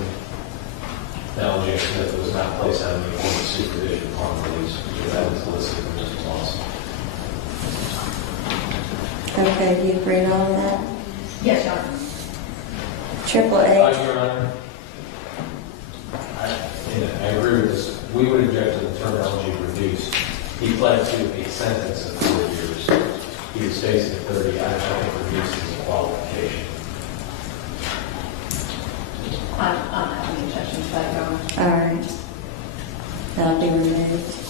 Now, James Smith was not placed under any form of supervision upon release, because that was listed in this lawsuit. Okay, do you agree on all that? Yes, Your Honor. Triple H, Your Honor, I agree with this. We would object to the terminology reduced. He pled to a sentence of 4 years. He was facing 30. I don't think reduced is a qualification. I'm having objection to that, Your Honor. all right. That'll be removed.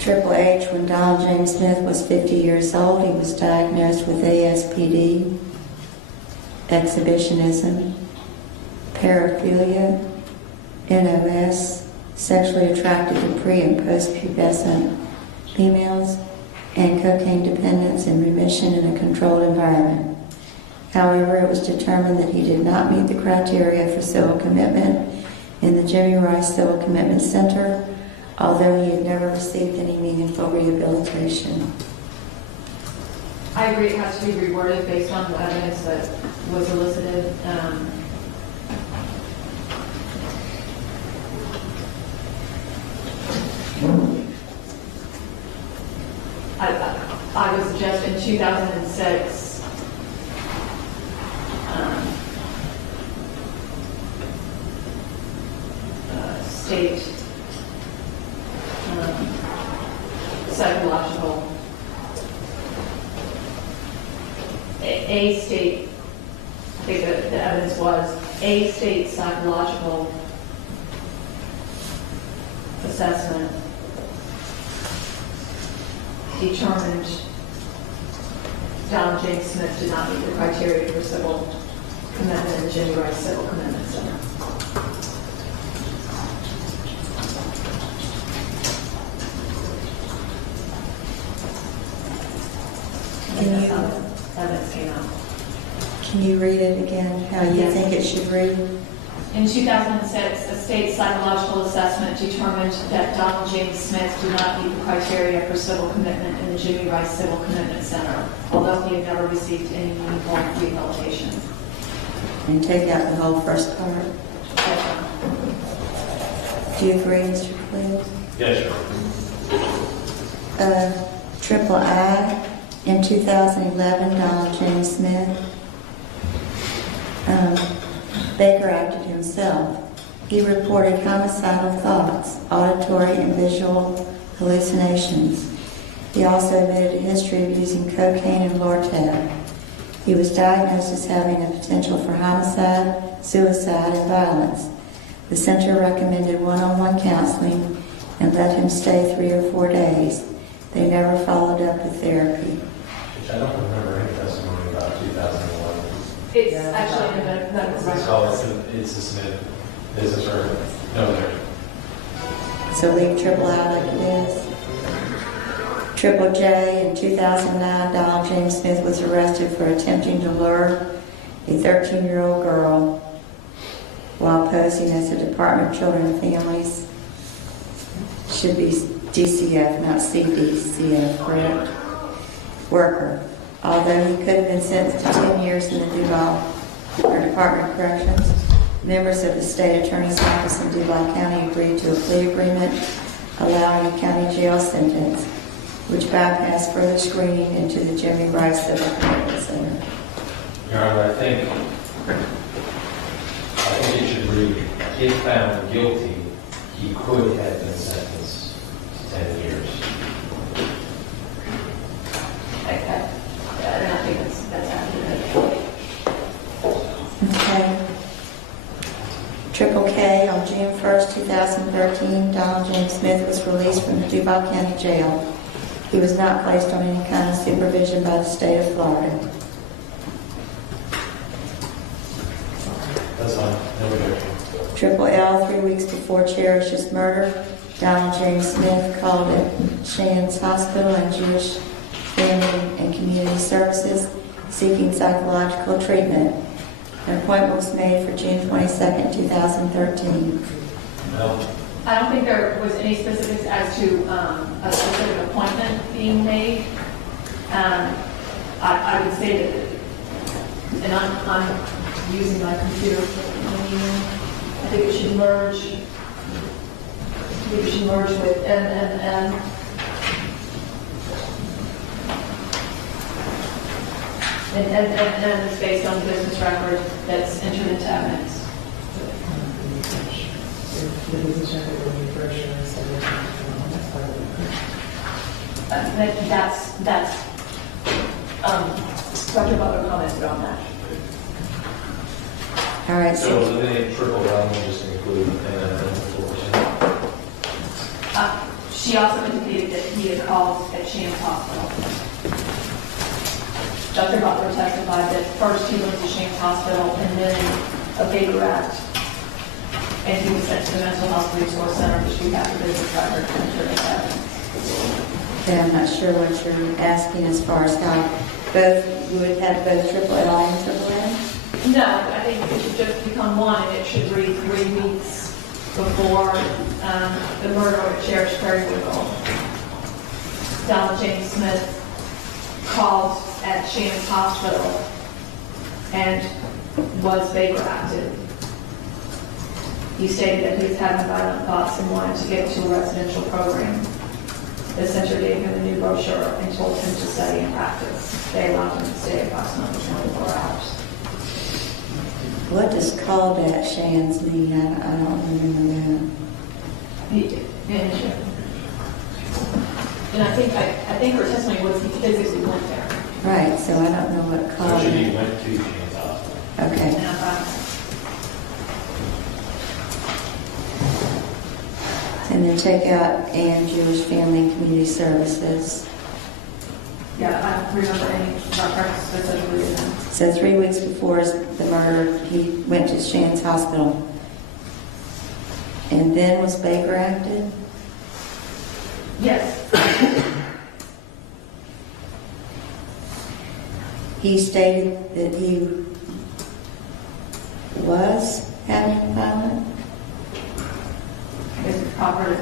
Triple H, when Donald James Smith was 50 years old, he was diagnosed with ASPD, exhibitionism, paraphilia, NOS, sexually attracted to pre- and post-pubescent females, and cocaine dependence and remission in a controlled environment. However, it was determined that he did not meet the criteria for civil commitment in the Jimmy Rice Civil Commitment Center, although he had never received any meaningful rehabilitation. I agree it has to be reworded based on the evidence that was elicited. I would suggest in 2006, state psychological, a state, I think the evidence was a state psychological assessment determined Donald James Smith did not meet the criteria for civil commitment in the Jimmy Rice Civil Commitment Center. Can you, Evidence came out. can you read it again, how you Yes. think it should read? In 2006, a state psychological assessment determined that Donald James Smith did not meet the criteria for civil commitment in the Jimmy Rice Civil Commitment Center, although he had never received any meaningful rehabilitation. And take out the whole first part. Do you agree, Mr. Cleve? Yes, Your Honor. Triple I, in 2011, Donald James Smith, Baker acted himself. He reported homicidal thoughts, auditory and visual hallucinations. He also admitted a history of using cocaine and Lortab. He was diagnosed as having a potential for homicide, suicide, and violence. The center recommended one-on-one counseling and let him stay 3 or 4 days. They never followed up with therapy. Which I don't remember any testimony about 2011. It's actually in the medical So records. it's a Smith business or no there. So leave triple I like it is. Triple J, in 2009, Donald James Smith was arrested for attempting to lure a 13-year-old girl while posing as a Department of Children and Families. Should be DCF, not CDCF, correct? Worker. Although he could have been sentenced to 10 years in the Duval Department of Corrections, members of the State Attorney's Office in Duval County agreed to a plea agreement allowing a county jail sentence, which bypassed further screening into the Jimmy Rice Civil Commitment Center. Your Honor, I think it should read, if found guilty, he could have been sentenced to 10 years. I think that's accurate. Okay. Triple K, on June 1st, 2013, Donald James Smith was released from the Duval County Jail. He was not placed on any kind of supervision by the state of Florida. That's fine. No objection. Triple L, 3 weeks before Cherish's murder, Donald James Smith called at Shands Hospital and Jewish Family and Community Services seeking psychological treatment. An appointment was made for June 22nd, 2013. No. I don't think there was any specifics as to a specific appointment being made. I would say that, and I'm using my computer. I think it should merge. We should merge with MMM. And MMM is based on the business record that's entered into evidence. The business record will be for sure, so that's part of it. That's Dr. Butler commented on that. All right, So eliminate triple L and just include She also indicated that he had called at Shands Hospital. Dr. Butler testified that first he went to Shands Hospital and then a Baker Act, and he was sent to the Mental Health Resource Center, which we have the business record to enter into evidence. okay, I'm not sure what you're asking as far as how you would have both Triple L and Triple A? No, I think it should just become one, and it should read 3 weeks before the murder of Cherish Lily Periwinkle. Donald James Smith called at Shands Hospital and was Baker acted. He stated that he was having violent thoughts and wanted to get to a residential program. The center gave him a new brochure and told him to study and practice. They allowed him to stay approximately 24 hours. What does called at Shands mean? I don't remember And I think her testimony was he physically went there. that. Right, so I don't know what So called should he at. went to Shands Hospital? Okay. And And then take out and Jewish Family and Community Services. I don't remember any reference specifically to them. So 3 weeks before the murder, he went to Shands Hospital. And then was Baker acted? Yes. He stated that he was having violent Is it proper?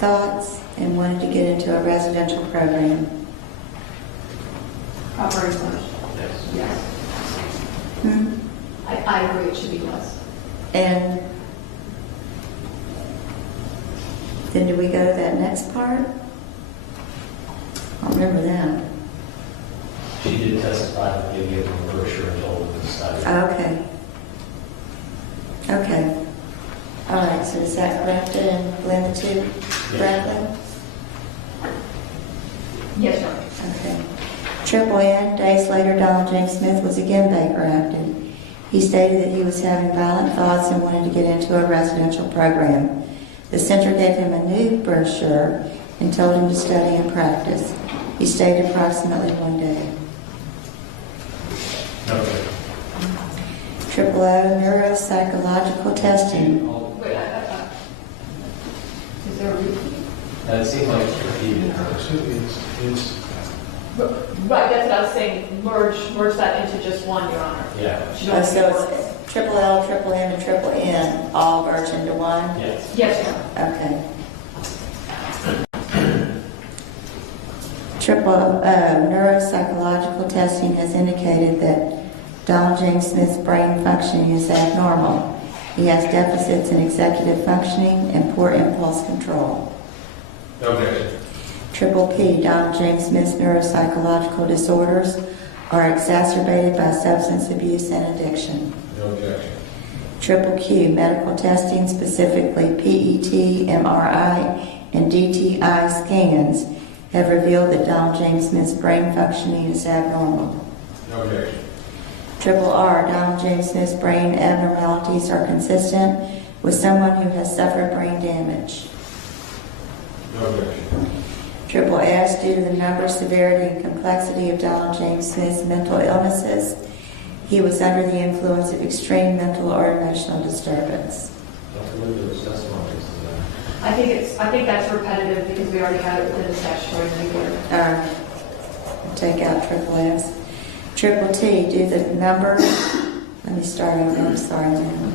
thoughts and wanted to get into a residential program. Proper English? Yes. Yes. Hmm. I agree it should be less. And then do we go to that next part? I don't remember that. She did testify that they gave him a brochure and told him to study. Okay. Okay. All right, so is that corrected and blend the two correctly? Yes, sir. Okay. Triple N, days later, Donald James Smith was again Baker acted. He stated that he was having violent thoughts and wanted to get into a residential program. The center gave him a new brochure and told him to study and practice. He stayed approximately 1 day. Okay. Triple O, neuropsychological testing. Wait, is there a reason? It seemed like it's repeated. Right, that's what I was saying. Merge that into just one, Your Honor. Yeah. Should only be So one. it's Triple L, Triple M, and Triple N all merged into one? Yes. Yes, Your Honor. Okay. Triple O, neuropsychological testing has indicated that Donald James Smith's brain functioning is abnormal. He has deficits in executive functioning and poor impulse control. No objection. Triple P, Donald James Smith's neuropsychological disorders are exacerbated by substance abuse and addiction. No objection. Triple Q, medical testing, specifically PET, MRI, and DTI scans, have revealed that Donald James Smith's brain functioning is abnormal. No objection. Triple R, Donald James Smith's brain abnormalities are consistent with someone who has suffered brain damage. No objection. Triple S, due to the number, severity, and complexity of Donald James Smith's mental illnesses, he was under the influence of extreme mental or emotional disturbance. Dr. Lou, there was testimony to that. I think that's repetitive because we already had it within the statutory mitigator. Take out triple S. Triple T, due to the number, let me start over, I'm sorry now.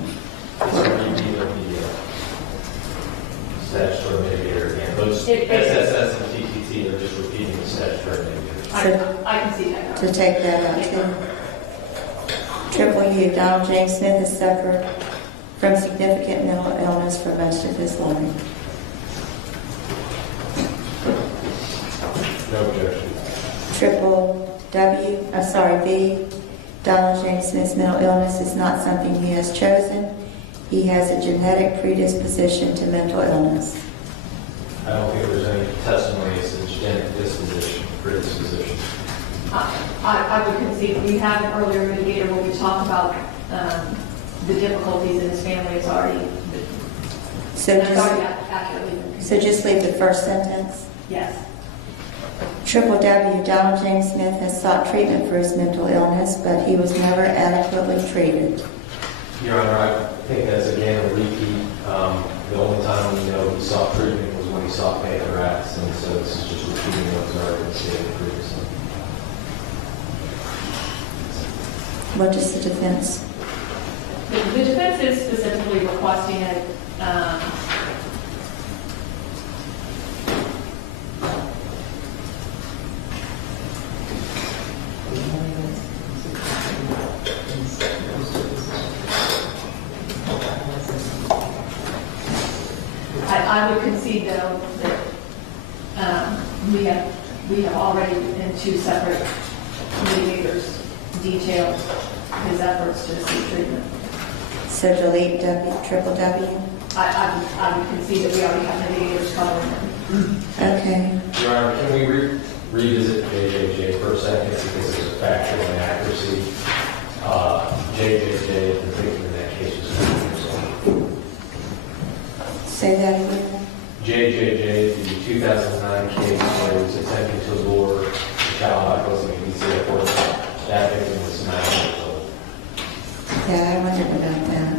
So repeat of the statutory mitigator again. Those It- SSS and TTT are just repeating the statutory mitigator. I can see that. To take that out too. Triple U, Donald James Smith has suffered from significant mental illness for most of his life. No objection. Triple V, Donald James Smith's mental illness is not something he has chosen. He has a genetic predisposition to mental illness. I don't think there's any testimony as to genetic predisposition. I would concede, we had an earlier mitigator where we talked about the difficulties in his family. It's already, So that's already just, accurately. so just leave the first sentence. Yes. Triple W, Donald James Smith has sought treatment for his mental illness, but he was never adequately treated. Your Honor, I think that's again a repeat. The only time we know he sought treatment was when he sought anthrax, and so this is just repeating what's already been stated previously. What is the defense? The defense is specifically requesting it. I would concede, though, that we have already, in two separate mitigators, detailed his efforts to seek treatment. So delete triple W? I would concede that we already have mitigators covering it. Okay. Your Honor, can we revisit JJJ for a second because there's a factual inaccuracy? JJJ, the victim in that case was 20 years old. Say that again. JJJ, the 2009 case where he was attempting to lure the child out of the East Airport, that victim was 9 years old. Yeah, I wondered about that.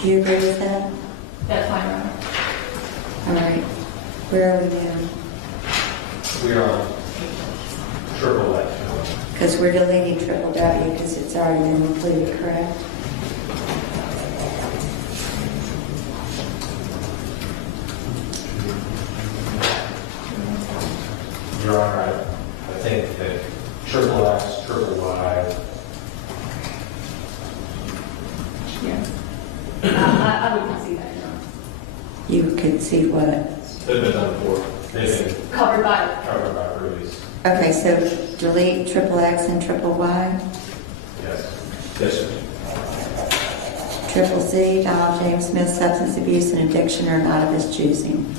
Do you agree with that? That's fine, Your Honor. All right. Where are we now? We're on triple X. Because we're deleting triple W because it's already been included, correct? Your Honor, I think that triple X, triple Y, Yeah. I would concede that, Your Honor. You could see what? they've been done before. They've been Covered by, covered by previous. Okay, so delete triple X and triple Y. Yes. Yes, sir. Triple Z, Donald James Smith, substance abuse and addiction are not of his choosing.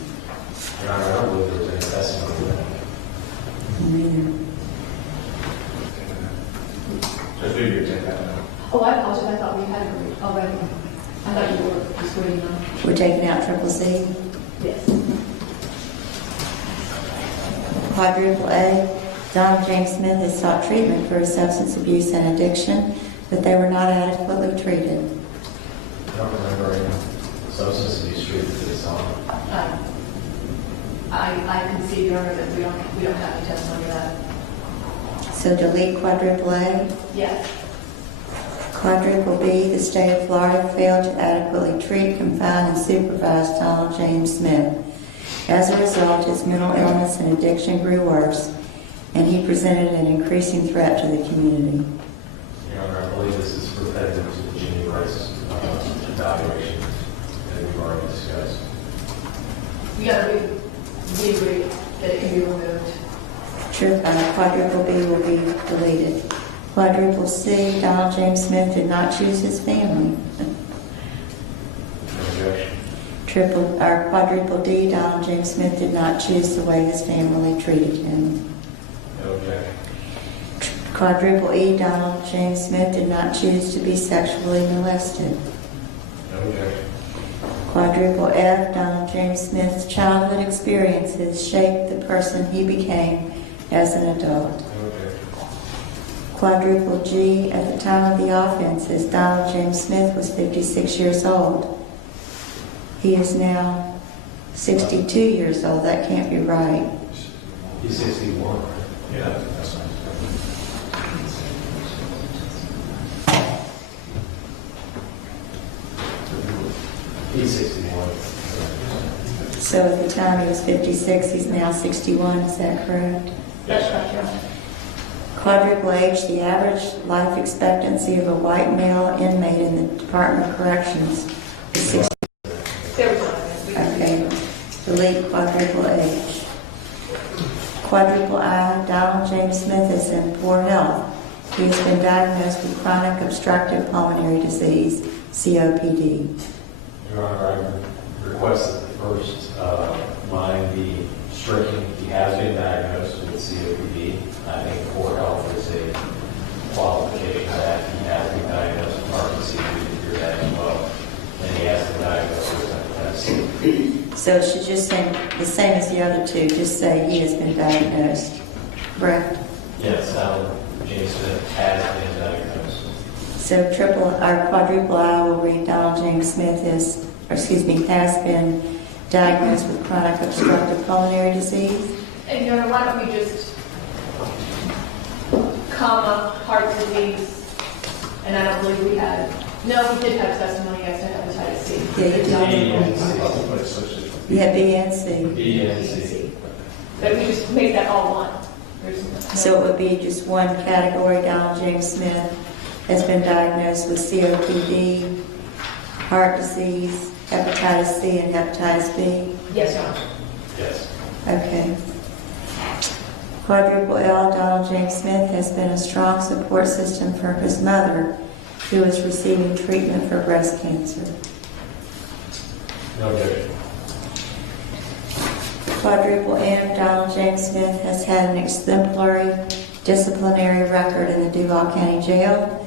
Your Honor, I don't believe there was any testimony to that. Neither. Just maybe you take that now. oh, I apologize, I thought we had agreed already. I thought you were just waiting on. We're taking out triple Z. Yes. Quadruple A, Donald James Smith has sought treatment for his substance abuse and addiction, but they were not adequately treated. I don't remember any substance abuse treatment to this song. I concede, Your Honor, that we don't have any testimony of that. So delete quadruple A. Yes. Quadruple B, the state of Florida failed to adequately treat, confine, and supervise Donald James Smith. As a result, his mental illness and addiction grew worse, and he presented an increasing threat to the community. Your Honor, I believe this is repetitive to the Ginny Rice evaluation that we've already discussed. We agree that it can be removed. Quadruple B will be deleted. Quadruple C, Donald James Smith did not choose his family. No objection. Quadruple D, Donald James Smith did not choose the way his family treated him. No objection. Quadruple E, Donald James Smith did not choose to be sexually molested. No objection. Quadruple F, Donald James Smith's childhood experiences shaped the person he became as an adult. No objection. Quadruple G, at the time of the offenses, Donald James Smith was 56 years old. He is now 62 years old. That can't be right. He's 61. Yeah, that's fine. He's 61. So at the time he was 56, he's now 61. Is that correct? That's right, Your Honor. Quadruple H, the average life expectancy of a white male inmate in the Department of Corrections is 60. There was one. Okay. Delete quadruple H. Quadruple I, Donald James Smith is in poor health. He has been diagnosed with chronic obstructive pulmonary disease, COPD. Your Honor, I request that the first line be stricken. He has been diagnosed with COPD. I think poor health is a qualification that he has been diagnosed with Parkinson's. You can hear that as well. And he has been diagnosed with hepatitis C. So it should just say the same as the other two, just say he has been diagnosed. Correct? Yes, James Smith has been diagnosed. So quadruple I will read Donald James Smith has been diagnosed with chronic obstructive pulmonary disease. And Your Honor, why don't we just comma, heart disease, and I don't believe we had, no, we did have testimony as to hepatitis C. Yeah, you B You have B and C. B and C. But we just make that all one. There's no- So it would be just one category. Donald James Smith has been diagnosed with COPD, heart disease, hepatitis C, and hepatitis B. Yes, Your Honor. Yes. Okay. Quadruple L, Donald James Smith has been a strong support system for his mother, who is receiving treatment for breast cancer. No objection. Quadruple M, Donald James Smith has had an exemplary disciplinary record in the Duval County Jail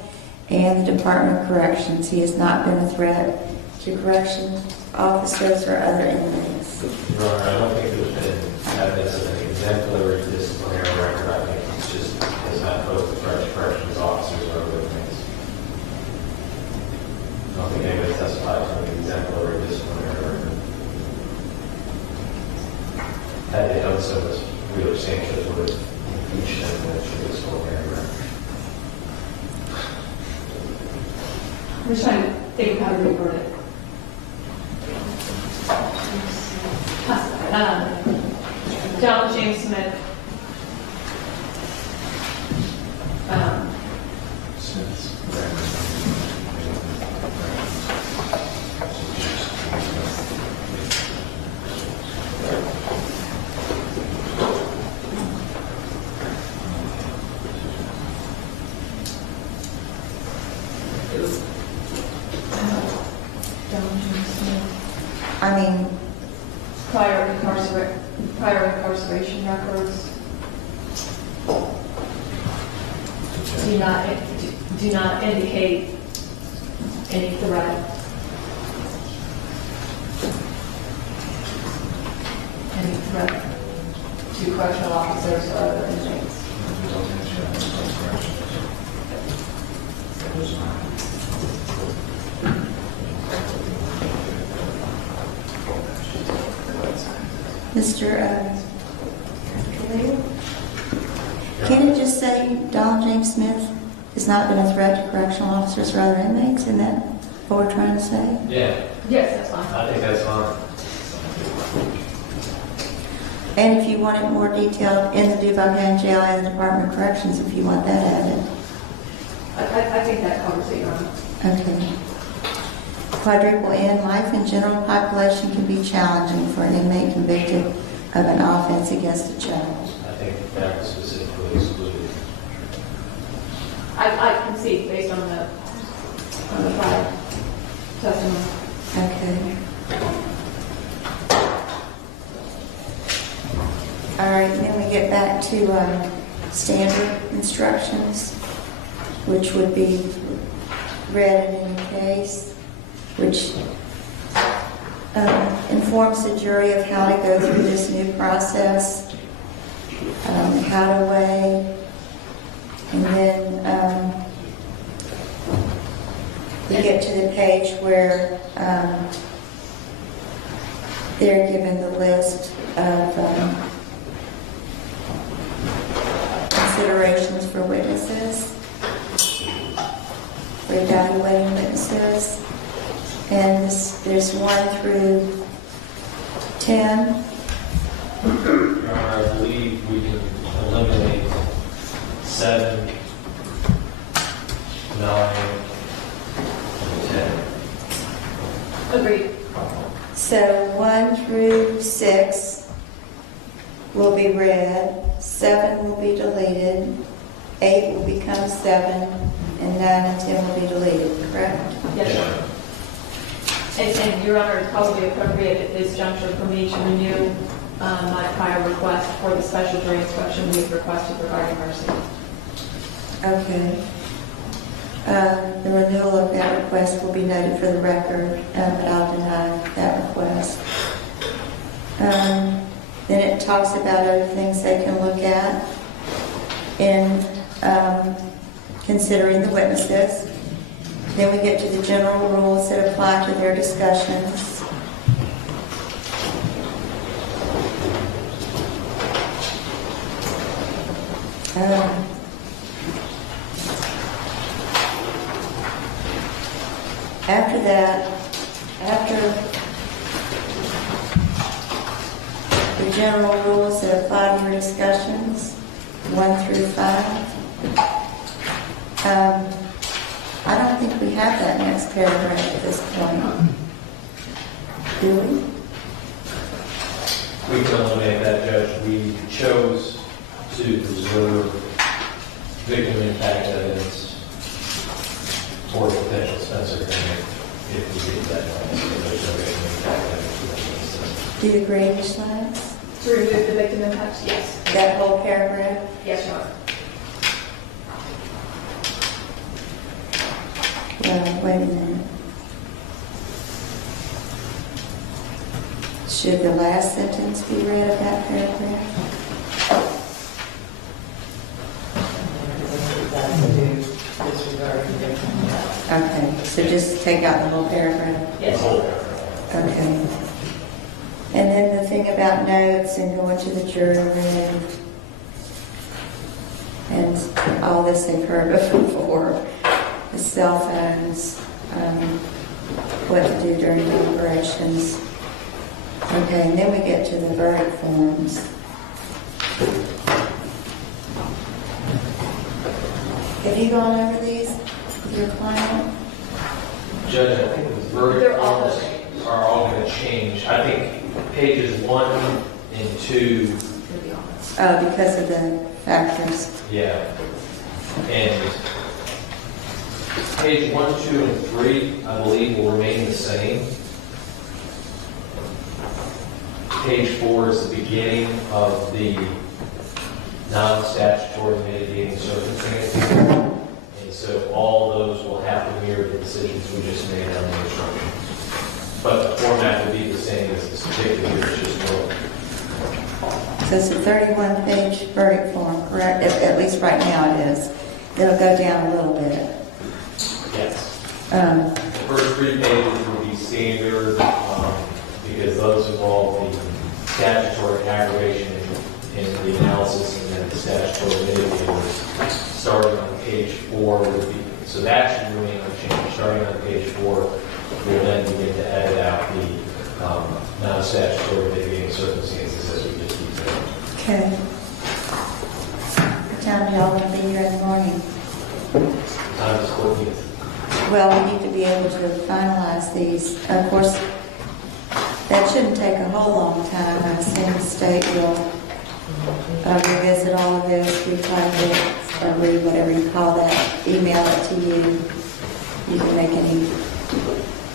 and the Department of Corrections. He has not been a threat to correction officers or other inmates. Your Honor, I don't think there's been evidence of an exemplary disciplinary record. I think it's just has not posed a threat to corrections officers or other inmates. I don't think anybody testified to an exemplary disciplinary record. Had they done so, as Wheeler Sanchez would have impeached them with a disciplinary record. I'm just trying to think of how to reword it. Donald James Smith. I mean, Prior incarceration records do not indicate any threat. Any threat to correctional officers or other inmates. Mr. Can it just say Donald James Smith has not been a threat to correctional officers or other inmates? Isn't that what we're trying to say? Yeah, Yes, that's fine. I think that's fine. And if you want it more detailed in the Duval County Jail and the Department of Corrections, if you want that added. I think that covers it, Your Honor. Okay. Quadruple N, life in general population can be challenging for an inmate convicted of an offense against a child. I think that was specifically excluded. I can see based on the prior testimony. Okay. All right, then we get back to standard instructions, which would be read in any case, which informs the jury of how to go through this new process, how to weigh, and then we get to the page where they're given the list of considerations for witnesses, for evaluating witnesses. And there's 1 through 10. Your Honor, I believe we can eliminate 7, 9, and 10. Agreed. So 1 through 6 will be read, 7 will be deleted, 8 will become 7, and 9 and 10 will be deleted, correct? Yes, Your Honor. And Your Honor, it's probably appropriate at this juncture for me to renew my prior request for the special jury instruction we've requested regarding mercy. Okay. The renewal of that request will be noted for the record, but I'll deny that request. Then it talks about other things they can look at in considering the witnesses. Then we get to the general rules that apply to their discussions. After that, after the general rules that apply to your discussions, 1 through 5, I don't think we have that next paragraph at this point. Do we? We can eliminate that, Judge. We chose to preserve victim impact evidence for potential Spencer hearing if we get that one. So there's no victim impact evidence. Do you agree, Ms. Lyons? To remove the victim impacts? Yes. That whole paragraph? Yes, Your Honor. Wait a minute. Should the last sentence be read of that paragraph? Okay, so just take out the whole paragraph? Yes. Okay. And then the thing about notes and going to the jury room and all this they've heard before, the cell phones, what to do during deliberations. Okay, and then we get to the verdict forms. Have you gone over these with your client? Judge, I think the verdict They're all forms are all going to change. I think pages 1 and 2, Oh, because of the factors. yeah. And page 1, 2, and 3, I believe, will remain the same. Page 4 is the beginning of the non-statutory mitigating circumstances. And so all those will have to mirror the decisions we just made on the instructions. But the format will be the same as this particular, it's just more. So it's a 31-page verdict form, correct? At least right now it is. It'll go down a little bit. Yes. The first 3 pages will be standard because those involve the statutory aggravation in the analysis and then the statutory mitigators. Starting on page 4 would be, so that should remain unchanged. Starting on page 4, we'll then begin to edit out the non-statutory mitigating circumstances as we just detailed. Okay. What time do y'all want to be here in the morning? Time is 14th. Well, we need to be able to finalize these. Of course, that shouldn't take a whole long time. I assume the state will revisit all of this, retype it, or read whatever you call that, email it to you. You can make any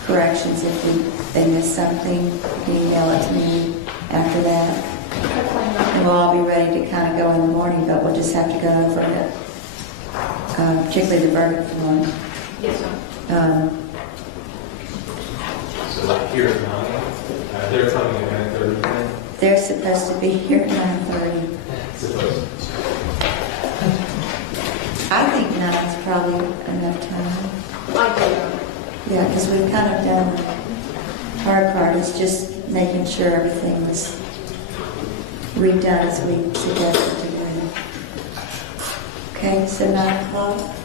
corrections if they miss something. You can email it to me after that. And we'll all be ready to kind of go in the morning, but we'll just have to go over it, particularly the verdict form. Yes, ma'am. So like here at 9, they're coming at 9:30. They're supposed to be here at 9:30. Suppose. I think 9's probably enough time. I do, Your Honor. Yeah, because we've kind of done the hard part, is just making sure everything was redone as we suggested to do. Okay, so 9 o'clock?